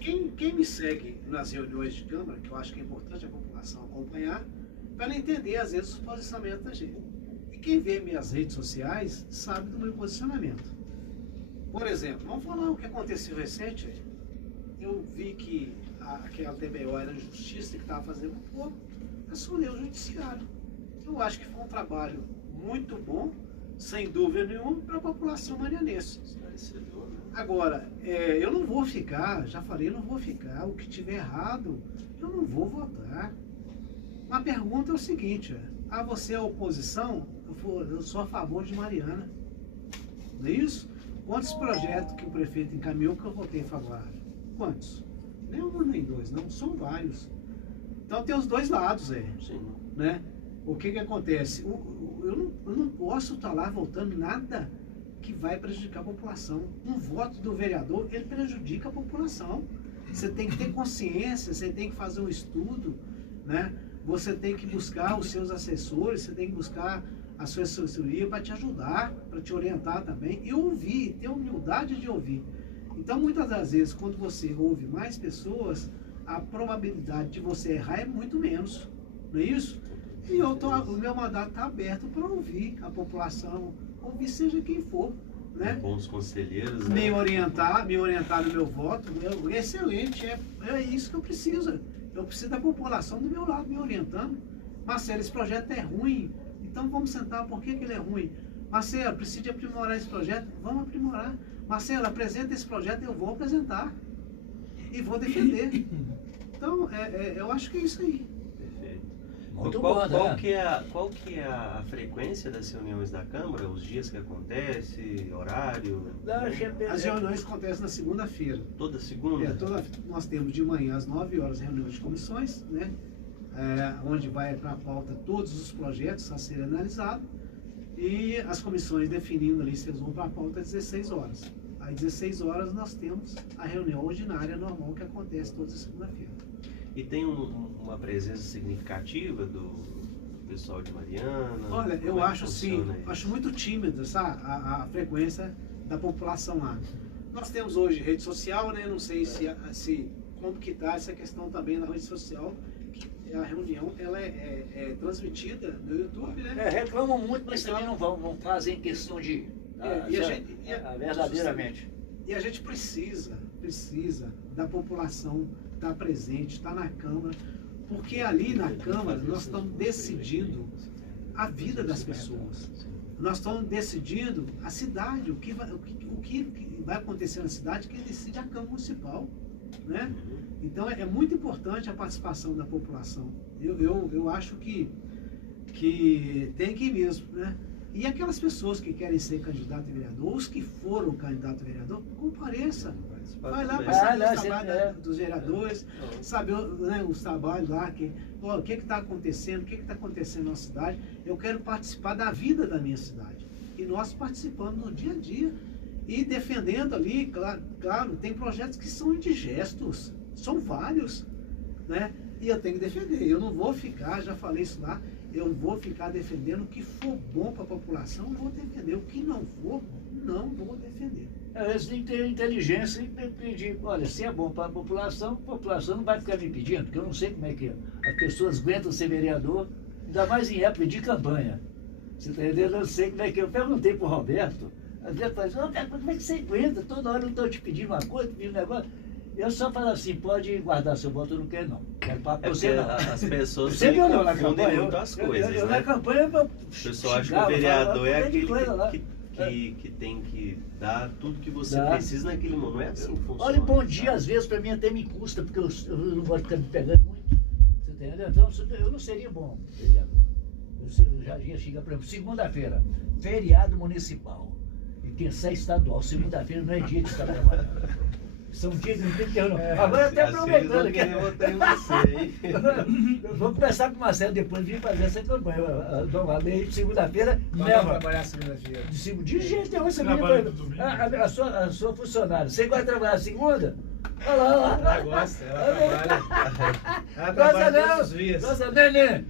Quem me segue nas reuniões de Câmara, que eu acho que é importante a população acompanhar, para entender, às vezes, os posicionamentos da gente. E quem vê minhas redes sociais sabe do meu posicionamento. Por exemplo, vamos falar o que aconteceu recente. Eu vi que aquela TBO era injustiça que estava fazendo pouco, acionei o judiciário. Eu acho que foi um trabalho muito bom, sem dúvida nenhuma, para a população marianense. Agora, eu não vou ficar, já falei, eu não vou ficar, o que tiver errado, eu não vou votar. Uma pergunta é o seguinte, você é oposição? Eu sou a favor de Mariana. Não é isso? Quantos projetos que o prefeito encaminhou que eu votei favorável? Quantos? Nem um, nem dois, não, são vários. Então tem os dois lados aí, né? O que acontece? Eu não posso estar lá votando nada que vai prejudicar a população. Um voto do vereador, ele prejudica a população. Você tem que ter consciência, você tem que fazer um estudo, né? Você tem que buscar os seus assessores, você tem que buscar a sua assessoria para te ajudar, para te orientar também, e ouvir, ter humildade de ouvir. Então, muitas das vezes, quando você ouve mais pessoas, a probabilidade de você errar é muito menos, não é isso? E o meu mandato está aberto para ouvir a população, ouvir seja quem for, né? Bons conselheiros, me orientar no meu voto, excelente, é isso que eu preciso. Eu preciso da população do meu lado me orientando. Marcelo, esse projeto é ruim, então vamos sentar, por que ele é ruim? Marcelo, preciso de aprimorar esse projeto, vamos aprimorar. Marcelo, apresenta esse projeto, eu vou apresentar e vou defender. Então, eu acho que é isso aí. Muito qual que é a frequência das reuniões da Câmara, os dias que acontece, horário? As reuniões acontecem na segunda-feira. Toda segunda? Nós temos de manhã às 9 horas reuniões de comissões, né? Onde vai para a pauta todos os projetos a serem analisados, e as comissões definindo ali se eles vão para a pauta às 16 horas. Às 16 horas nós temos a reunião ordinária normal que acontece toda segunda-feira. E tem uma presença significativa do pessoal de Mariana? Olha, eu acho assim, acho muito tímido a frequência da população lá. Nós temos hoje rede social, né? Não sei se como que está essa questão também na rede social. A reunião ela é transmitida no YouTube, né? Reclamam muito, mas também não fazem questão de verdadeiramente. E a gente precisa da população estar presente, estar na Câmara, porque ali na Câmara nós estamos decidindo a vida das pessoas. Nós estamos decidindo a cidade, o que vai acontecer na cidade, que decide a Câmara Municipal, né? Então é muito importante a participação da população. Eu acho que tem que ir mesmo, né? E aquelas pessoas que querem ser candidato a vereador, os que foram candidato a vereador, compareça. Vai lá para saber os trabalhos dos vereadores, saber, né, os trabalhos lá, o que está acontecendo, o que está acontecendo na nossa cidade. Eu quero participar da vida da minha cidade. E nós participamos no dia a dia e defendendo ali, claro, tem projetos que são indigestos, são vários, né? E eu tenho que defender. Eu não vou ficar, já falei isso lá, eu vou ficar defendendo o que for bom para a população, eu vou defender. O que não for, não vou defender. Eles têm que ter inteligência e pedir, olha, se é bom para a população não vai ficar me pedindo, porque eu não sei como é que as pessoas aguentam ser vereador, ainda mais em época de campanha. Você está entendendo? Eu não sei como é que eu perguntei para o Roberto, às vezes fala assim, como é que você aguenta? Toda hora eu estou te pedindo uma coisa, pedindo um negócio. Eu só falo assim, pode guardar seu voto, eu não quero não. Quero para você não. As pessoas você viu não na confundem campanha? muito as coisas, eu né? na campanha O pessoal acha que o vereador é aquele que tem que dar tudo que você precisa naquele momento. Não é assim que funciona. Olha, bom dia, às vezes para mim até me custa, porque eu não gosto de ficar me pegando muito. Você entendeu? Então eu não seria bom vereador. Eu já ia chegar, por exemplo, segunda-feira, feriado municipal. E quem sai estadual, segunda-feira não é dia de estar trabalhando. São dias que não tem que ter, não. Agora até aproveitando aqui. Vou começar com o Marcelo depois de vir fazer essa campanha. Vamos lá, segunda-feira, leva. Trabalhar segunda-feira. De jeito nenhum, você a sua funcionária. Você vai trabalhar segunda? Olha lá. Ela gosta, ela trabalha. Ela trabalha todos os dias. Nossa, neném.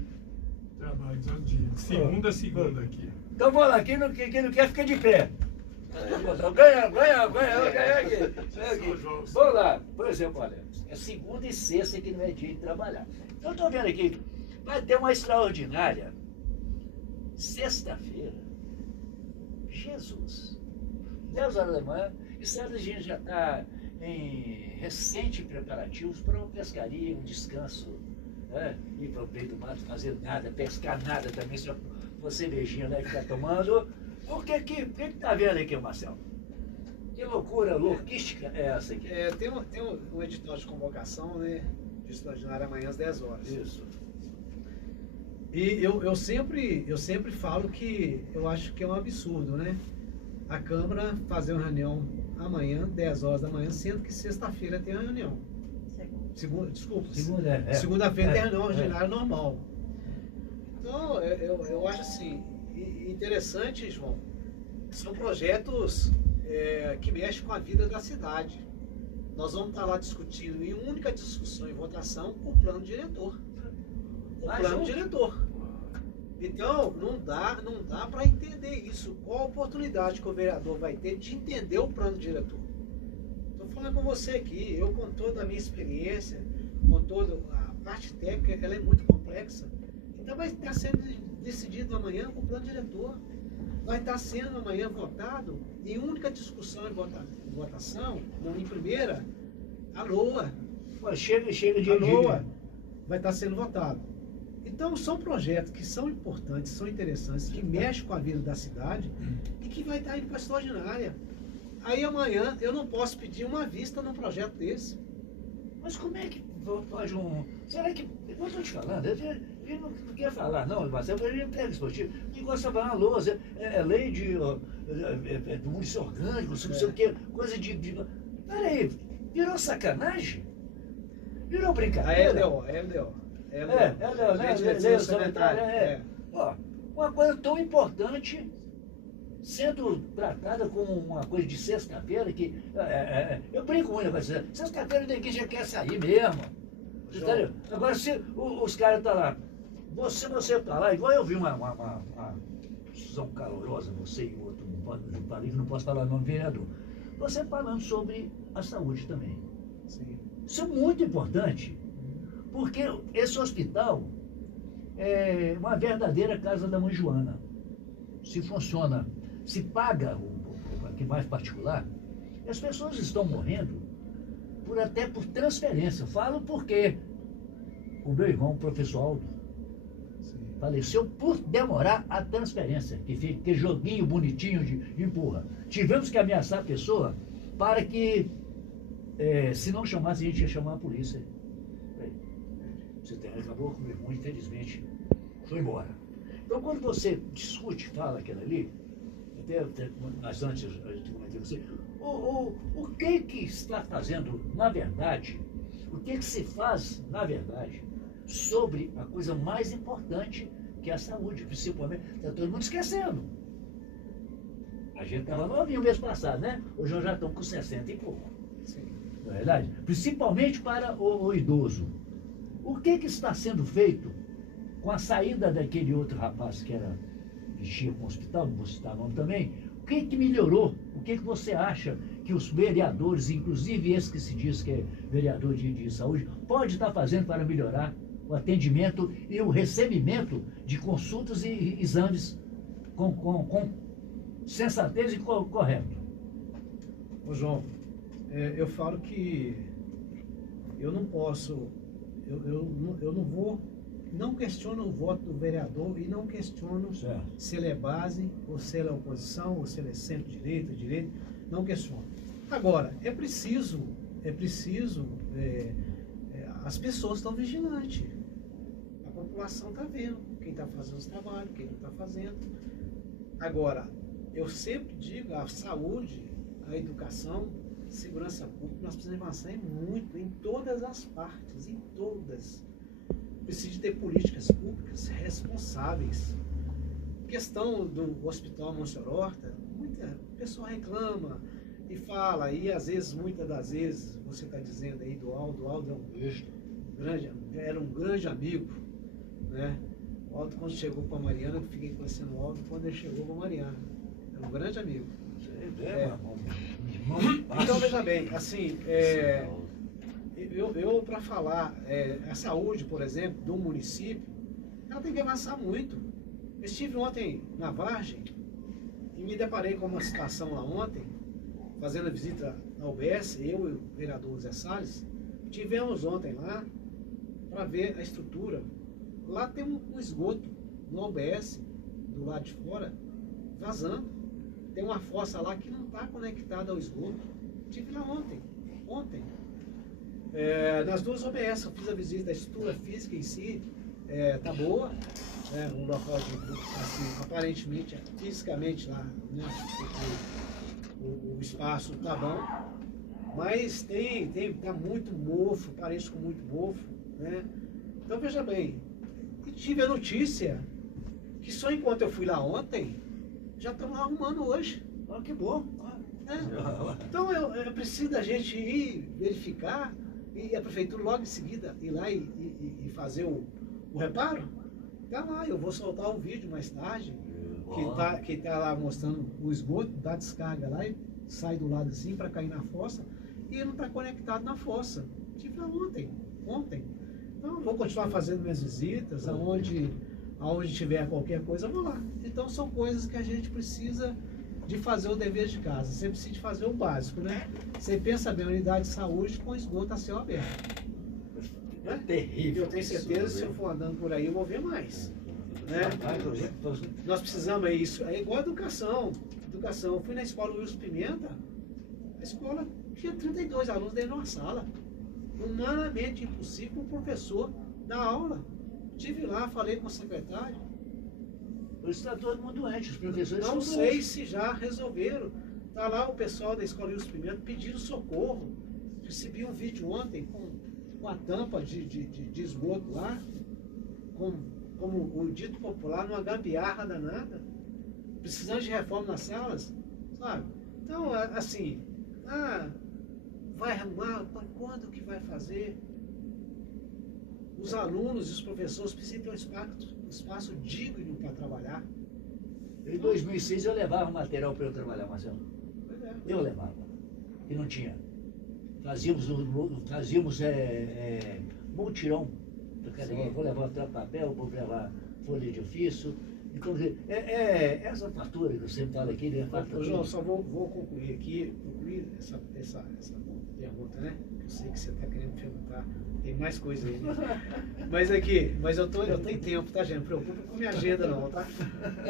Trabalho todo dia. Segunda a segunda aqui. Então vamos lá, quem não quer fica de pé. Ganha aqui. Vamos lá, por exemplo, olha, é segunda e sexta que não é dia de trabalhar. Então eu estou vendo aqui, vai ter uma extraordinária sexta-feira. Jesus, 10 horas da manhã, e certa a gente já está em recente preparativos para uma pescaria, um descanso, né? Ir para o meio do mato, fazer nada, pescar nada também, só uma cervejinha, né, ficar tomando. O que tá vendo aqui, Marcelo? Que loucura louquística é essa aqui? Tem um edital de convocação, né, de extraordinária amanhã às 10 horas. Isso. E eu sempre falo que eu acho que é um absurdo, né? A Câmara fazer uma reunião amanhã, 10 horas da manhã, sendo que sexta-feira tem a reunião. Segunda-feira tem a reunião ordinária normal. Então, eu acho assim, interessante, João, são projetos que mexem com a vida da cidade. Nós vamos estar lá discutindo, em única discussão e votação, o plano diretor. Então, não dá para entender isso. Qual a oportunidade que o vereador vai ter de entender o plano diretor? Estou falando com você aqui, eu com toda a minha experiência, com toda a parte técnica, ela é muito complexa. Então vai estar sendo decidido amanhã o plano diretor. Vai estar sendo amanhã votado em única discussão e votação, não em primeira, a LOA. Chega de LOA vai estar sendo votado. Então são projetos que são importantes, são interessantes, que mexem com a vida da cidade e que vai estar indo para a extraordinária. Aí amanhã eu não posso pedir uma vista num projeto desse. Mas como é que pode será que... Eu estou te falando, ele não quer falar, não, Marcelo, ele é pega esportivo, que gosta de falar na lousa, é lei do município orgânico, não sei o que, coisa de... Peraí, virou sacanagem? Virou brincadeira? A LDO, né? Uma coisa tão importante sendo tratada como uma coisa de sexta-feira, que eu brinco muito com isso. Sexta-feira ninguém já quer sair mesmo. Agora, se os caras estão lá, você está lá, igual eu vi uma discussão calorosa, você e o outro, não posso falar o nome do vereador, você falando sobre a saúde também. Sim. Isso é muito importante, porque esse hospital é uma verdadeira casa da mãe Joana. Se funciona, se paga o aqui mais particular, as pessoas estão morrendo até por transferência. Eu falo porque o meu irmão, o professor Aldo, faleceu por demorar a transferência, que fica aquele joguinho bonitinho de empurra. Tivemos que ameaçar a pessoa para que, se não chamasse, a gente ia chamar a polícia. Acabou com o meu irmão, infelizmente, foi embora. Então, quando você discute, fala aquilo ali, até mas antes eu comentei com você, o que está fazendo, na verdade, o que se faz, na verdade, sobre a coisa mais importante, que é a saúde, principalmente, está todo mundo esquecendo. A gente estava novinho mês passado, né? Hoje nós já estamos com 60 e pouco. Sim. Não é verdade? Principalmente para o idoso. O que está sendo feito com a saída daquele outro rapaz que mexia com o hospital, não vou citar o nome também? O que melhorou? O que você acha que os vereadores, inclusive esse que se diz que é vereador de saúde, pode estar fazendo para melhorar o atendimento e o recebimento de consultas e exames com sensatez e correto? Ô João, eu falo que eu não posso, eu não vou, não questiono o voto do vereador e não questiono se ele é base, ou se ele é oposição, ou se ele é centro-direita, não questiono. Agora, é preciso, as pessoas estão vigilantes. A população está vendo quem está fazendo os trabalhos, quem não está fazendo. Agora, eu sempre digo, a saúde, a educação, segurança pública, nós precisamos avançar muito, em todas as partes, em todas. Precisa ter políticas públicas responsáveis. Questão do Hospital Monsenhor Horta, muita pessoa reclama e fala, e às vezes, muitas das vezes, você está dizendo aí do Aldo era um grande amigo, né? O Aldo, quando chegou para a Mariana, eu fiquei conhecendo o Aldo quando ele chegou para a Mariana. Era um grande amigo. Então, veja bem, assim, eu para falar, a saúde, por exemplo, do município, ela tem que avançar muito. Eu estive ontem na Vargem e me deparei com uma situação lá ontem, fazendo a visita na UBS, eu e o vereador Zé Salles, tivemos ontem lá para ver a estrutura. Lá tem um esgoto no UBS, do lado de fora, vazando. Tem uma fossa lá que não está conectada ao esgoto. Estive lá ontem. Nas duas OBS, eu fiz a visita da estrutura física em si, tá boa, um local assim, aparentemente, fisicamente lá, né, o espaço tá bom, mas tá muito mofo, parece com muito mofo, né? Então veja bem, e tive a notícia que só enquanto eu fui lá ontem, já estamos arrumando hoje. Ah, que bom. Então é preciso a gente ir verificar e a prefeitura logo em seguida ir lá e fazer o reparo. Tá lá, eu vou soltar um vídeo mais tarde que tá lá mostrando o esgoto, dá descarga lá e sai do lado assim para cair na fossa e ele não está conectado na fossa. Tive lá ontem. Então vou continuar fazendo minhas visitas, aonde tiver qualquer coisa, eu vou lá. Então são coisas que a gente precisa de fazer o dever de casa. Você precisa de fazer o básico, né? Você pensa bem, a unidade de saúde com esgoto a céu aberto. É terrível. Eu tenho certeza que se eu for andando por aí, eu vou ver mais. Né? Nós precisamos isso. É igual a educação. Eu fui na escola Wilson Pimenta, a escola tinha 32 alunos dentro de uma sala. Humanamente impossível o professor dar aula. Estive lá, falei com o secretário. Está todo mundo doente, os professores não sei se já resolveram. Está lá o pessoal da escola Wilson Pimenta pedindo socorro. Recebi um vídeo ontem com a tampa de esgoto lá, como o dito popular, numa gambiarra danada, precisando de reforma nas salas, sabe? Então, assim, vai arrumar, quando que vai fazer? Os alunos e os professores precisam ter um espaço digno para trabalhar. Em 2006 eu levava material para eu trabalhar, Marcelo. Eu levava, e não tinha. Fazíamos mutirão. Vou levar papel, vou levar folha de ofício, Inclusive, essa fartura que você fala aqui, né? Ô, João, só vou concluir essa pergunta, né? Eu sei que você está querendo perguntar, tem mais coisa aí, né? Mas eu tenho tempo, tá, gente? Não preocupa com minha agenda não, tá?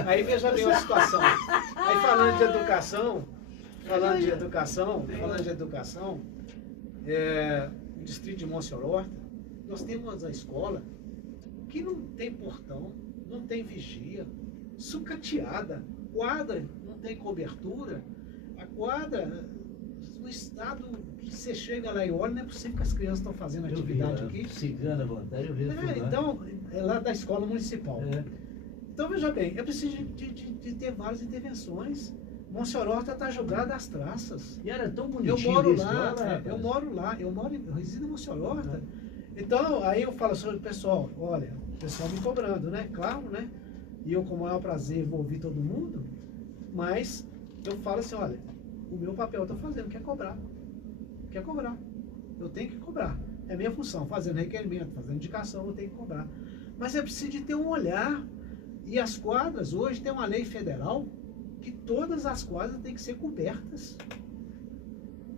Aí veja bem a situação. Aí falando de educação, no distrito de Monsenhor Horta, nós temos a escola que não tem portão, não tem vigia, sucateada, quadra não tem cobertura, a quadra, no estado que você chega lá e olha, não é possível que as crianças estão fazendo atividade aqui. Cigana à vontade, eu vi. Então, é lá da escola municipal. Então, veja bem, eu preciso de ter várias intervenções. Monsenhor Horta está jogada às traças. E era tão bonitinho. Eu resido em Monsenhor Horta. Então, aí eu falo sobre o pessoal, olha, o pessoal me cobrando, né? Claro, né? E eu, com o maior prazer, vou ouvir todo mundo, mas eu falo assim, olha, o meu papel eu estou fazendo, quer cobrar. Eu tenho que cobrar. É minha função, fazendo requerimento, fazendo indicação, eu tenho que cobrar. Mas eu preciso de ter um olhar. E as quadras, hoje tem uma lei federal que todas as quadras têm que ser cobertas.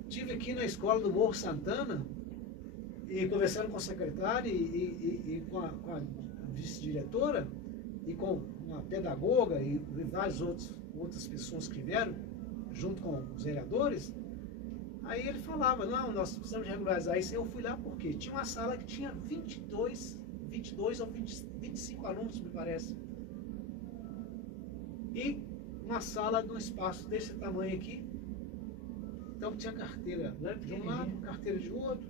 Estive aqui na escola do Morro Santana, e conversando com o secretário e com a vice-diretora, e com uma pedagoga e várias outras pessoas que vieram, junto com os vereadores, aí ele falava, não, nós precisamos regularizar isso. Eu fui lá porque tinha uma sala que tinha 22 ou 25 alunos, me parece. E uma sala num espaço desse tamanho aqui, então tinha carteira de um lado, carteira de outro,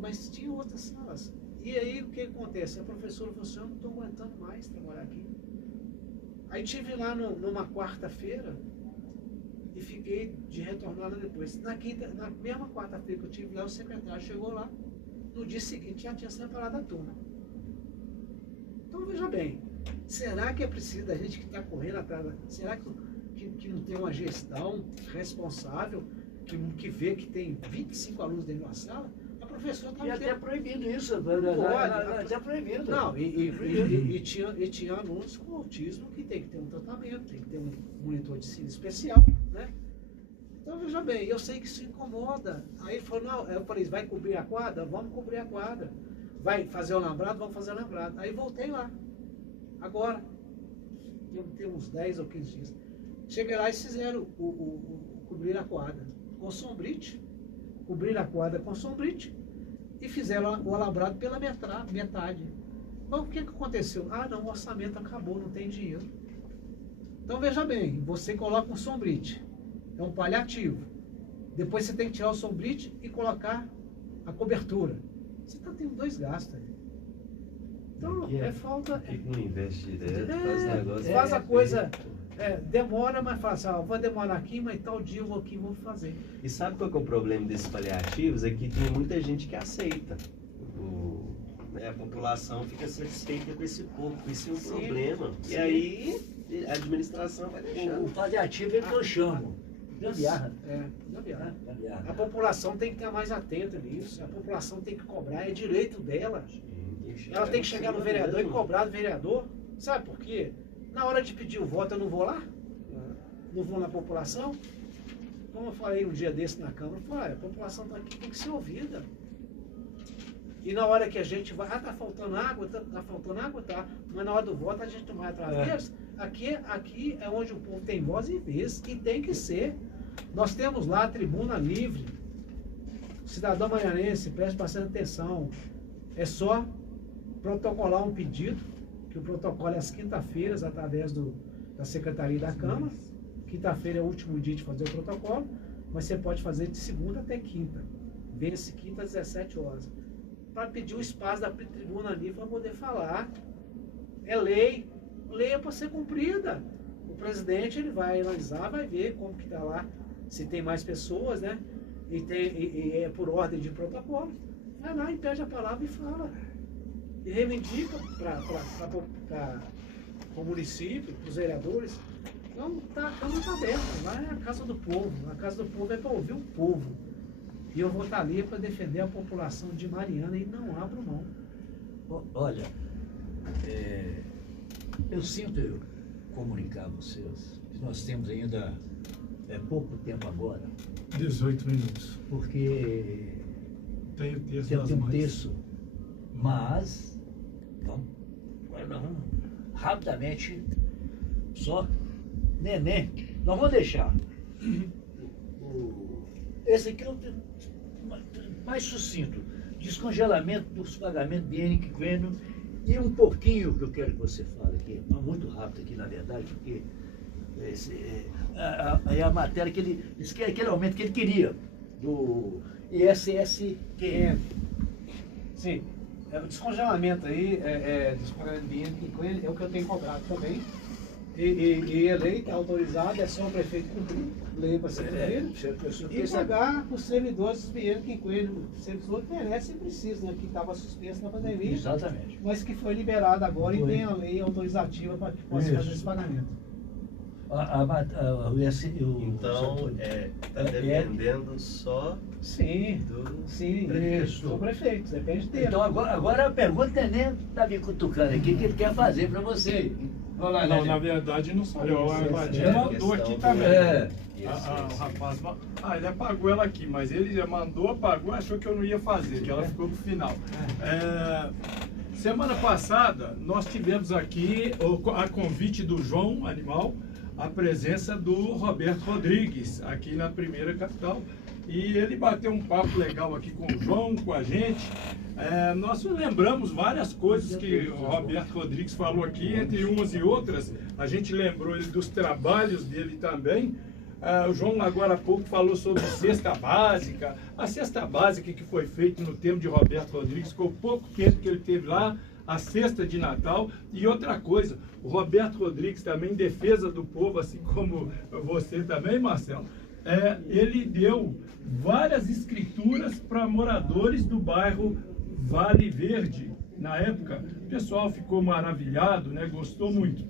mas tinha outras salas. E aí o que acontece? A professora falou assim, eu não estou aguentando mais trabalhar aqui. Aí estive lá numa quarta-feira e fiquei de retornar lá depois. Na mesma quarta-feira que eu estive lá, o secretário chegou lá, no dia seguinte já tinha separado a turma. Então veja bem, será que é preciso a gente que está correndo atrás? Será que não tem uma gestão responsável que vê que tem 25 alunos dentro de uma sala? A professora estava... E até proibido isso. Até proibido. Não, e tinha alunos com autismo que tem que ter um tratamento, tem que ter um monitor de ensino especial, né? Então, veja bem, eu sei que isso incomoda. Aí ele falou, não, eu falei, vai cobrir a quadra? Vamos cobrir a quadra. Vai fazer o lambrado? Vamos fazer o lambrado. Aí voltei lá. Agora, tem uns 10 ou 15 dias. Cheguei lá e fizeram cobrir a quadra com sombrite, cobrir a quadra com sombrite e fizeram o alambrado pela metade. Então, o que aconteceu? Ah, não, o orçamento acabou, não tem dinheiro. Então, veja bem, você coloca um sombrite, é um paliativo. Depois você tem que tirar o sombrite e colocar a cobertura. Você está tendo 2 gastos aí. Então, falta... Por que não investe direto, faz negócio? Faz a coisa... demora, mas fala assim, vou demorar aqui, mas tal dia eu vou aqui e vou fazer. E sabe qual que é o problema desses paliativos? É que tem muita gente que aceita. A população fica satisfeita com esse pouco, isso é um problema. Sim. E aí a administração vai deixar. O paliativo é que eu chamo. Gambiarra. Gambiarra. A população tem que estar mais atenta nisso, a população tem que cobrar, é direito dela. Ela tem que chegar no vereador e cobrar do vereador. Sabe por quê? Na hora de pedir o voto eu não vou lá? Não vou na população? Como eu falei um dia desse na Câmara, eu falei, a população está aqui, tem que ser ouvida. E na hora que a gente vai, tá faltando água, tá. Mas na hora do voto a gente não vai atrás deles. Aqui é onde o povo tem voz e vez, e tem que ser. Nós temos lá a tribuna livre. Cidadão maranhense, preste bastante atenção. É só protocolar um pedido, que o protocolo é às quinta-feiras, através da Secretaria da Câmara. Quinta-feira é o último dia de fazer o protocolo, mas você pode fazer de segunda até quinta. Vence quinta às 17 horas. Para pedir o espaço da tribuna livre para poder falar. É lei. Lei é para ser cumprida. O presidente ele vai analisar, vai ver como que está lá, se tem mais pessoas, né? E é por ordem de protocolo. Vai lá e pede a palavra e fala. E reivindica para o município, para os vereadores. Então, a Câmara está aberta. Lá é a casa do povo. A casa do povo é para ouvir o povo. E eu vou estar ali para defender a população de Mariana e não abro mão. Olha, Eu sinto comunicar a vocês que nós temos ainda pouco tempo agora, 18 minutos. porque Tem o texto tem das um mães. texto, mas agora nós vamos rapidamente, só neném, nós vamos deixar esse aqui é o mais sucinto, descongelamento dos pagamentos de Henrique Queno, e um pouquinho que eu quero que você fale aqui, mas muito rápido aqui na verdade, porque é a matéria que ele disse que é aquele aumento que ele queria do ISSQN. Sim, o descongelamento aí, dos pagamentos de INPI, é o que eu tenho cobrado também. E a lei está autorizada, é só o prefeito cumprir, lei para ser cumprida. E pagar os servidores do dinheiro que o servidor merece e precisa, né, que estava suspenso na pandemia, Exatamente. mas que foi liberado agora e Foi. tem a lei autorizativa para que possa fazer esse pagamento. Então, está dependendo só Sim, do sim, Isso. do prefeito, depende dele. Então agora a pergunta o neném está me cutucando aqui, o que ele quer fazer para você. Vamos lá, Não, neném. na verdade não sou eu. A Vadir a mandou questão aqui do- também. É. O rapaz, ele apagou ela aqui, mas ele já mandou, apagou, achou que eu não ia fazer, que ela ficou pro final. Semana passada, nós tivemos aqui, a convite do João Animal, a presença do Roberto Rodrigues, aqui na Primeira Capital. E ele bateu um papo legal aqui com o João, com a gente. Nós lembramos várias coisas que o Roberto Rodrigues falou aqui, entre umas e outras. A gente lembrou ele dos trabalhos dele também. O João agora há pouco falou sobre cesta básica. A cesta básica que foi feita no tempo de Roberto Rodrigues, ficou pouco tempo que ele teve lá, a cesta de Natal. E outra coisa, o Roberto Rodrigues também, em defesa do povo, assim como você também, Marcelo, ele deu várias escrituras para moradores do bairro Vale Verde. Na época, o pessoal ficou maravilhado, né? Gostou muito.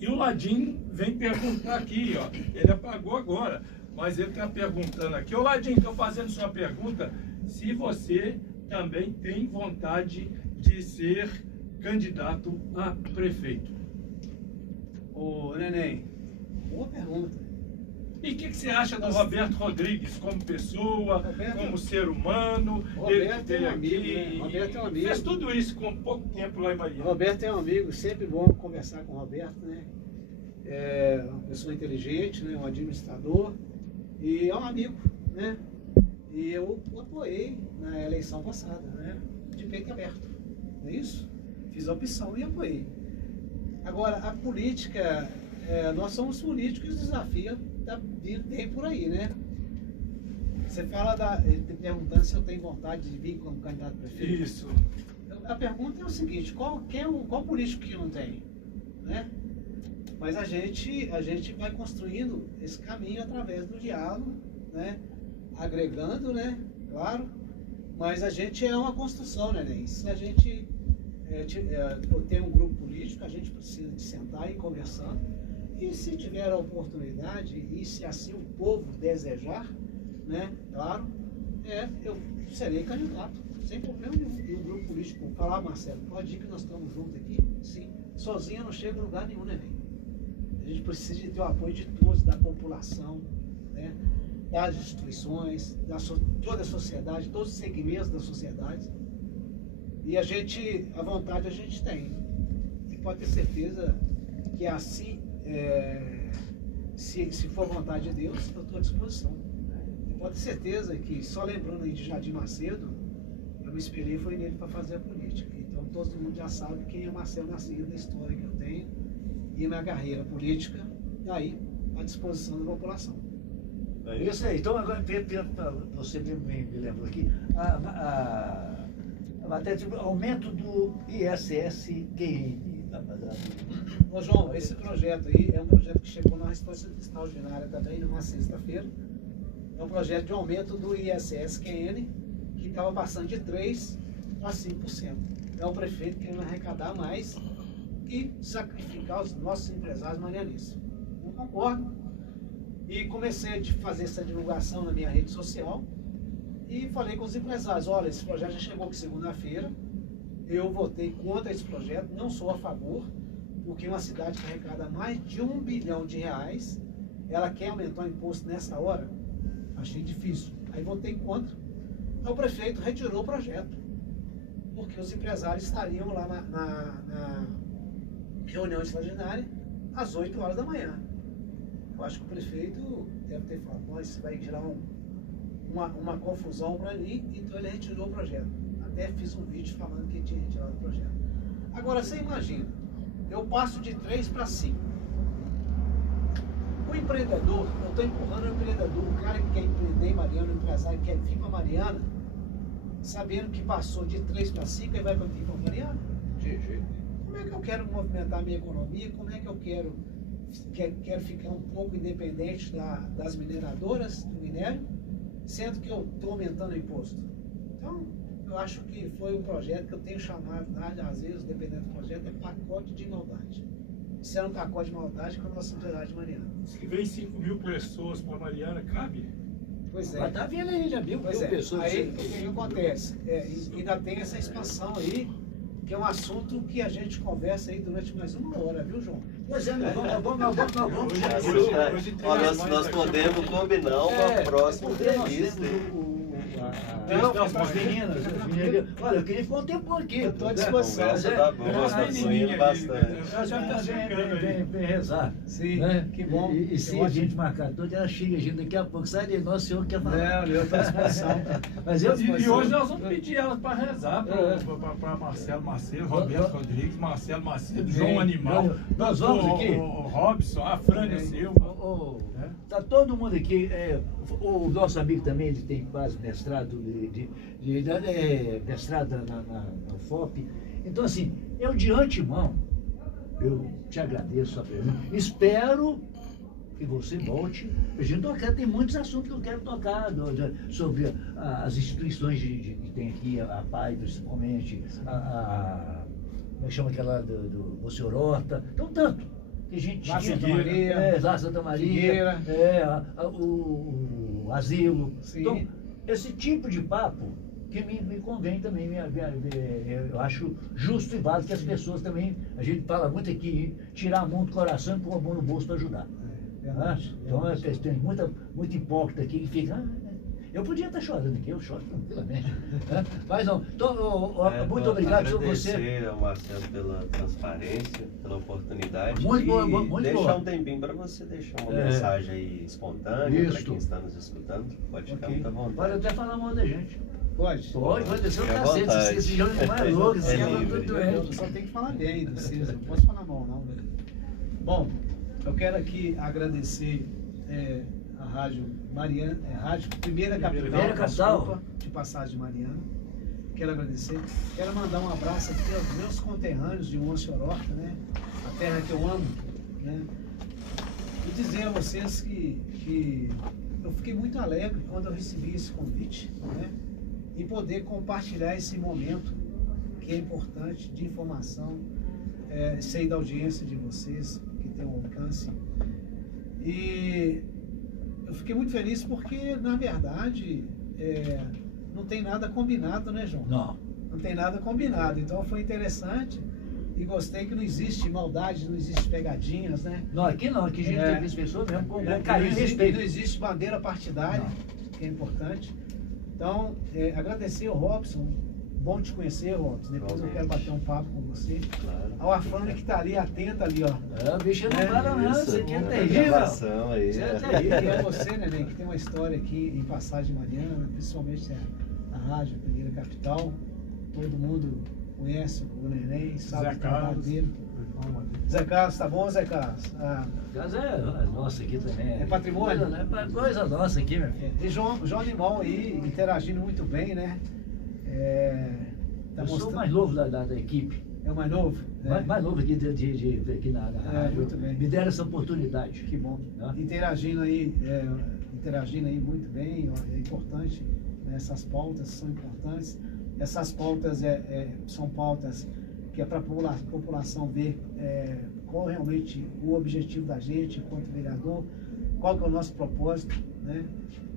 E o Ladim vem perguntar aqui, ó, ele apagou agora, mas ele está perguntando aqui. Ô Ladim, estou fazendo sua pergunta, se você também tem vontade de ser candidato a prefeito. Ô, Neném, boa pergunta. E o que você acha do Roberto Rodrigues como pessoa, Roberto- como ser humano? Roberto ele é um veio amigo, né? Roberto é um amigo. Fez tudo isso com pouco tempo lá em O Maria. Roberto é um amigo, sempre bom conversar com o Roberto, né? É uma pessoa inteligente, né? Um administrador e é um amigo, né? E eu o apoiei na eleição passada, né? De peito aberto, não é isso? Fiz a opção e apoiei. Agora, a política, nós somos políticos e o desafio tem por aí, né? Você fala ele está perguntando se eu tenho vontade de vir como candidato a prefeito. Isso. A pergunta é o seguinte, qual político que não tem? Né? Mas a gente vai construindo esse caminho através do diálogo, né? Agregando, né? Claro, mas a gente é uma construção, né? Se a gente tem um grupo político, a gente precisa de sentar e conversar. E se tiver a oportunidade, e se assim o povo desejar, né? Claro, eu serei candidato, sem problema nenhum. E o grupo político falar, Marcelo, pode ir que nós estamos juntos aqui? Sim. Sozinho eu não chego a lugar nenhum, né, velho? A gente precisa de ter o apoio de todos, da população, né? Das instituições, toda a sociedade, todos os segmentos da sociedade. E a vontade a gente tem. E pode ter certeza que assim, se for vontade de Deus, eu estou à disposição. E pode ter certeza que, só lembrando aí de Jardim Macedo, eu me espelhei foi nele para fazer a política. Então todo mundo já sabe quem é Marcelo Nascimento, da história que eu tenho e minha carreira política, daí à disposição da população. É isso aí. Então, agora, você me lembrou aqui, a matéria de aumento do ISSQN. Ô João, esse projeto aí é um projeto que chegou numa resposta extraordinária também, numa sexta-feira. É um projeto de aumento do ISSQN, que estava passando de 3% a 5%. É o prefeito querendo arrecadar mais e sacrificar os nossos empresários marianistas. Não concordo. E comecei a fazer essa divulgação na minha rede social e falei com os empresários, olha, esse projeto já chegou aqui segunda-feira, eu votei contra esse projeto, não sou a favor, porque uma cidade que arrecada mais de R$1 bilhão, ela quer aumentar o imposto nessa hora? Achei difícil. Aí votei contra. Aí o prefeito retirou o projeto, porque os empresários estariam lá na reunião extraordinária às 8 horas da manhã. Eu acho que o prefeito deve ter falado, "Bom, isso vai gerar uma confusão para mim", então ele retirou o projeto. Até fiz um vídeo falando que ele tinha retirado o projeto. Agora você imagina, eu passo de 3 para 5. O empreendedor, eu estou empurrando o empreendedor, o cara que quer empreender em Mariana, o empresário que quer vir para Mariana, sabendo que passou de 3 para 5 e vai vir para Mariana? De jeito nenhum. Como é que eu quero movimentar a minha economia? Como é que eu quero ficar um pouco independente das mineradoras, do minério, sendo que eu estou aumentando o imposto? Então, eu acho que foi um projeto que eu tenho chamado, às vezes, dependendo do projeto, é pacote de maldade. Isso era um pacote de maldade com a nossa sociedade de Mariana. Se vem 5.000 pessoas para Mariana, cabe? Pois é. Mas tá vendo aí, já viu? Pois Mil é. pessoas. Aí o que acontece? Ainda tem essa expansão aí, que é um assunto que a gente conversa aí durante mais uma hora, viu, João? Pois é, nós vamos. Nós podemos combinar uma próxima entrevista. As meninas. Olha, eu queria ficar um tempo aqui. Eu estou à disposição. Conversa tá boa, nós estamos indo bastante. Nós já vem rezar. Sim, né? que bom. E se a gente marcar tudo, ela chega a gente daqui a pouco. Sai de nós, o senhor quer falar. Não, eu estou à disposição. Mas eu, E hoje nós vamos pedir elas para rezar para Marcelo Macedo, Roberto Rodrigues, Marcelo Macedo, João Animal, nós vamos aqui. O Robson, a Frânia Silva. Tá todo mundo aqui. O nosso amigo também, ele tem quase mestrado mestrado na UFOP. Então, assim, eu de antemão, eu te agradeço a pergunta. Espero que você volte pra gente tocar. Tem muitos assuntos que eu quero tocar sobre as instituições que tem aqui, a PAI principalmente, como é que chama aquela do Você Horota. Então, tanto. Que a gente Lá tinha Santa Maria, lá Santa Maria, Figueira. O asilo. Sim. Então, esse tipo de papo que me convém também, eu acho justo e válido que as pessoas também, a gente fala muito aqui, tirar a mão do coração e pôr a mão no bolso para ajudar. Então, tem muito hipócrita aqui que fica... eu podia estar chorando aqui, eu choro tranquilamente. Mas não. Então, muito obrigado por você. Agradecer ao Marcelo pela transparência, pela oportunidade. Muito boa, e muito deixar boa. um tempinho para você deixar uma mensagem aí espontânea para Isso. quem está nos escutando. Pode ficar Ok. muito à vontade. Pode até falar mal da gente. Pode descer o Fique à cacete. vontade. Esse jogo é mais louco, esse É cara livre. tudo Eu doente. só tenho que falar bem, não precisa, não posso falar mal não. Né? Bom, eu quero aqui agradecer a Rádio Mariana, Rádio Primeira Capital, Primeira Capital. desculpa, de Passagem de Mariana. Quero agradecer. Quero mandar um abraço aqui aos meus conterrâneos de Monte Horota, né? A terra que eu amo, né? E dizer a vocês que eu fiquei muito alegre quando eu recebi esse convite, né? E poder compartilhar esse momento que é importante de informação, sei da audiência de vocês, que tem um alcance. E eu fiquei muito feliz porque, na verdade, não tem nada combinado, né, João? Não tem nada combinado. Então foi interessante e gostei que não existe maldade, não existe pegadinhas, né? Não, aqui não, aqui a gente tem as pessoas mesmo com Não carinho e respeito. Não existe bandeira partidária, que é importante. Então, agradecer ao Robson. Bom te conhecer, Robson. Depois eu quero bater um papo com você. Claro. Ao Afrânio que está ali, atento ali, ó. O bicho não para não, Isso, isso aqui é uma terrível. gravação aí. Isso é E terrível. é você, Neném, que tem uma história aqui em Passagem Mariana, principalmente a Rádio Primeira Capital. Todo mundo conhece o Neném, sabe Zé o trabalho Carlos. dele. Zé Carlos, tá bom, Zé Carlos? Casa é nossa aqui também. É patrimônio? Coisa nossa aqui, meu filho. E João Animal aí, interagindo muito bem, né? Tá Eu sou o mostrando- mais novo da equipe. É o mais novo? Mais novo aqui, aqui na rádio. muito bem. Me deram essa oportunidade. Que bom. Tá? Interagindo aí muito bem, ó, é importante, né? Essas pautas são importantes. Essas pautas são pautas que é para a população ver qual realmente o objetivo da gente enquanto vereador, qual que é o nosso propósito, né?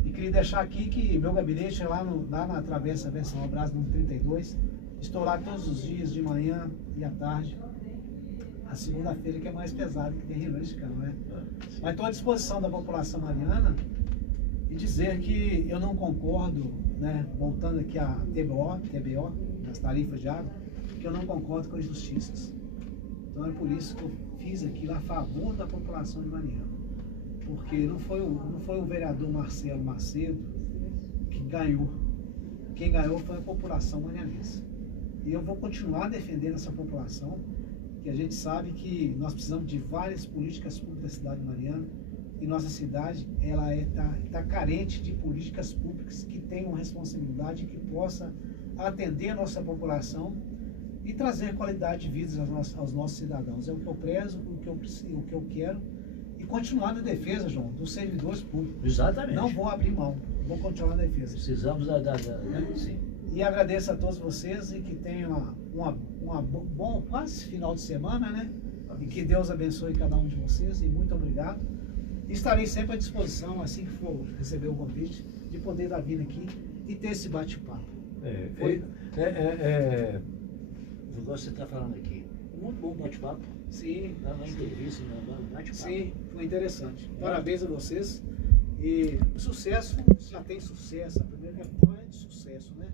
E queria deixar aqui que meu gabinete é lá na Travessa Versão Brás, número 32. Estou lá todos os dias, de manhã e à tarde, a segunda-feira que é mais pesada, que tem reuniões de Câmara, né? Mas estou à disposição da população mariana e dizer que eu não concordo, né, voltando aqui a TBO, as tarifas de água, que eu não concordo com as injustiças. Então é por isso que eu fiz aquilo a favor da população de Mariana. Porque não foi o vereador Marcelo Macedo que ganhou. Quem ganhou foi a população marianense. E eu vou continuar defendendo essa população, que a gente sabe que nós precisamos de várias políticas públicas da cidade de Mariana, e nossa cidade ela tá carente de políticas públicas que tenham responsabilidade, que possa atender a nossa população e trazer qualidade de vida aos nossos cidadãos. É o que eu prezo, o que eu quero, e continuar na defesa, João, dos servidores públicos. Exatamente. Não vou abrir mão, vou continuar na defesa. Precisamos sim. E agradeço a todos vocês e que tenham uma bom quase final de semana, né? E que Deus abençoe cada um de vocês e muito obrigado. E estarei sempre à disposição, assim que for receber o convite, de poder dar vir aqui e ter esse bate-papo. Você está falando aqui, muito bom bate-papo. Sim. Uma entrevista, um bate-papo. Sim, foi interessante. Parabéns a vocês. E sucesso, já tem sucesso. A primeira etapa é de sucesso, né?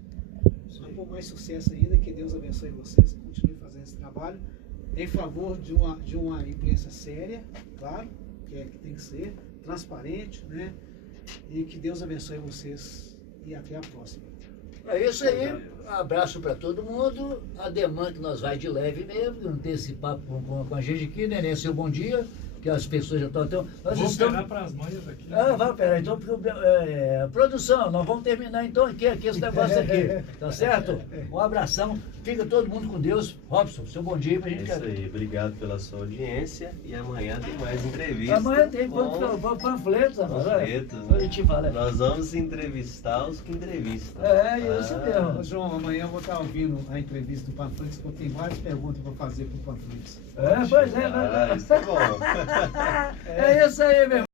Mas por mais sucesso ainda, que Deus abençoe vocês, continue fazendo esse trabalho em favor de uma imprensa séria, claro, que tem que ser transparente, né? E que Deus abençoe vocês e até a próxima. É isso aí, um abraço para todo mundo. A demanda que nós vai de leve mesmo, não ter esse papo com a gente aqui, né? Seu bom dia, que as pessoas já estão... Nós Vou estamos... esperar para as manhas aqui. Vai operar. Então, produção, nós vamos terminar então aqui esse negócio aqui, tá certo? Um abração, fica todo mundo com Deus. Robson, seu bom dia pra É gente. isso aí, obrigado pela sua audiência e amanhã tem mais entrevistas. Amanhã tem com panfletos agora. panfletos, A gente fala. Nós vamos entrevistar os que entrevistam. Isso mesmo. Ô, João, amanhã eu vou estar ouvindo a entrevista do Panflex, porque eu tenho várias perguntas para fazer para o Panflex. Pois é. Isso é bom. É isso aí, meu irmão.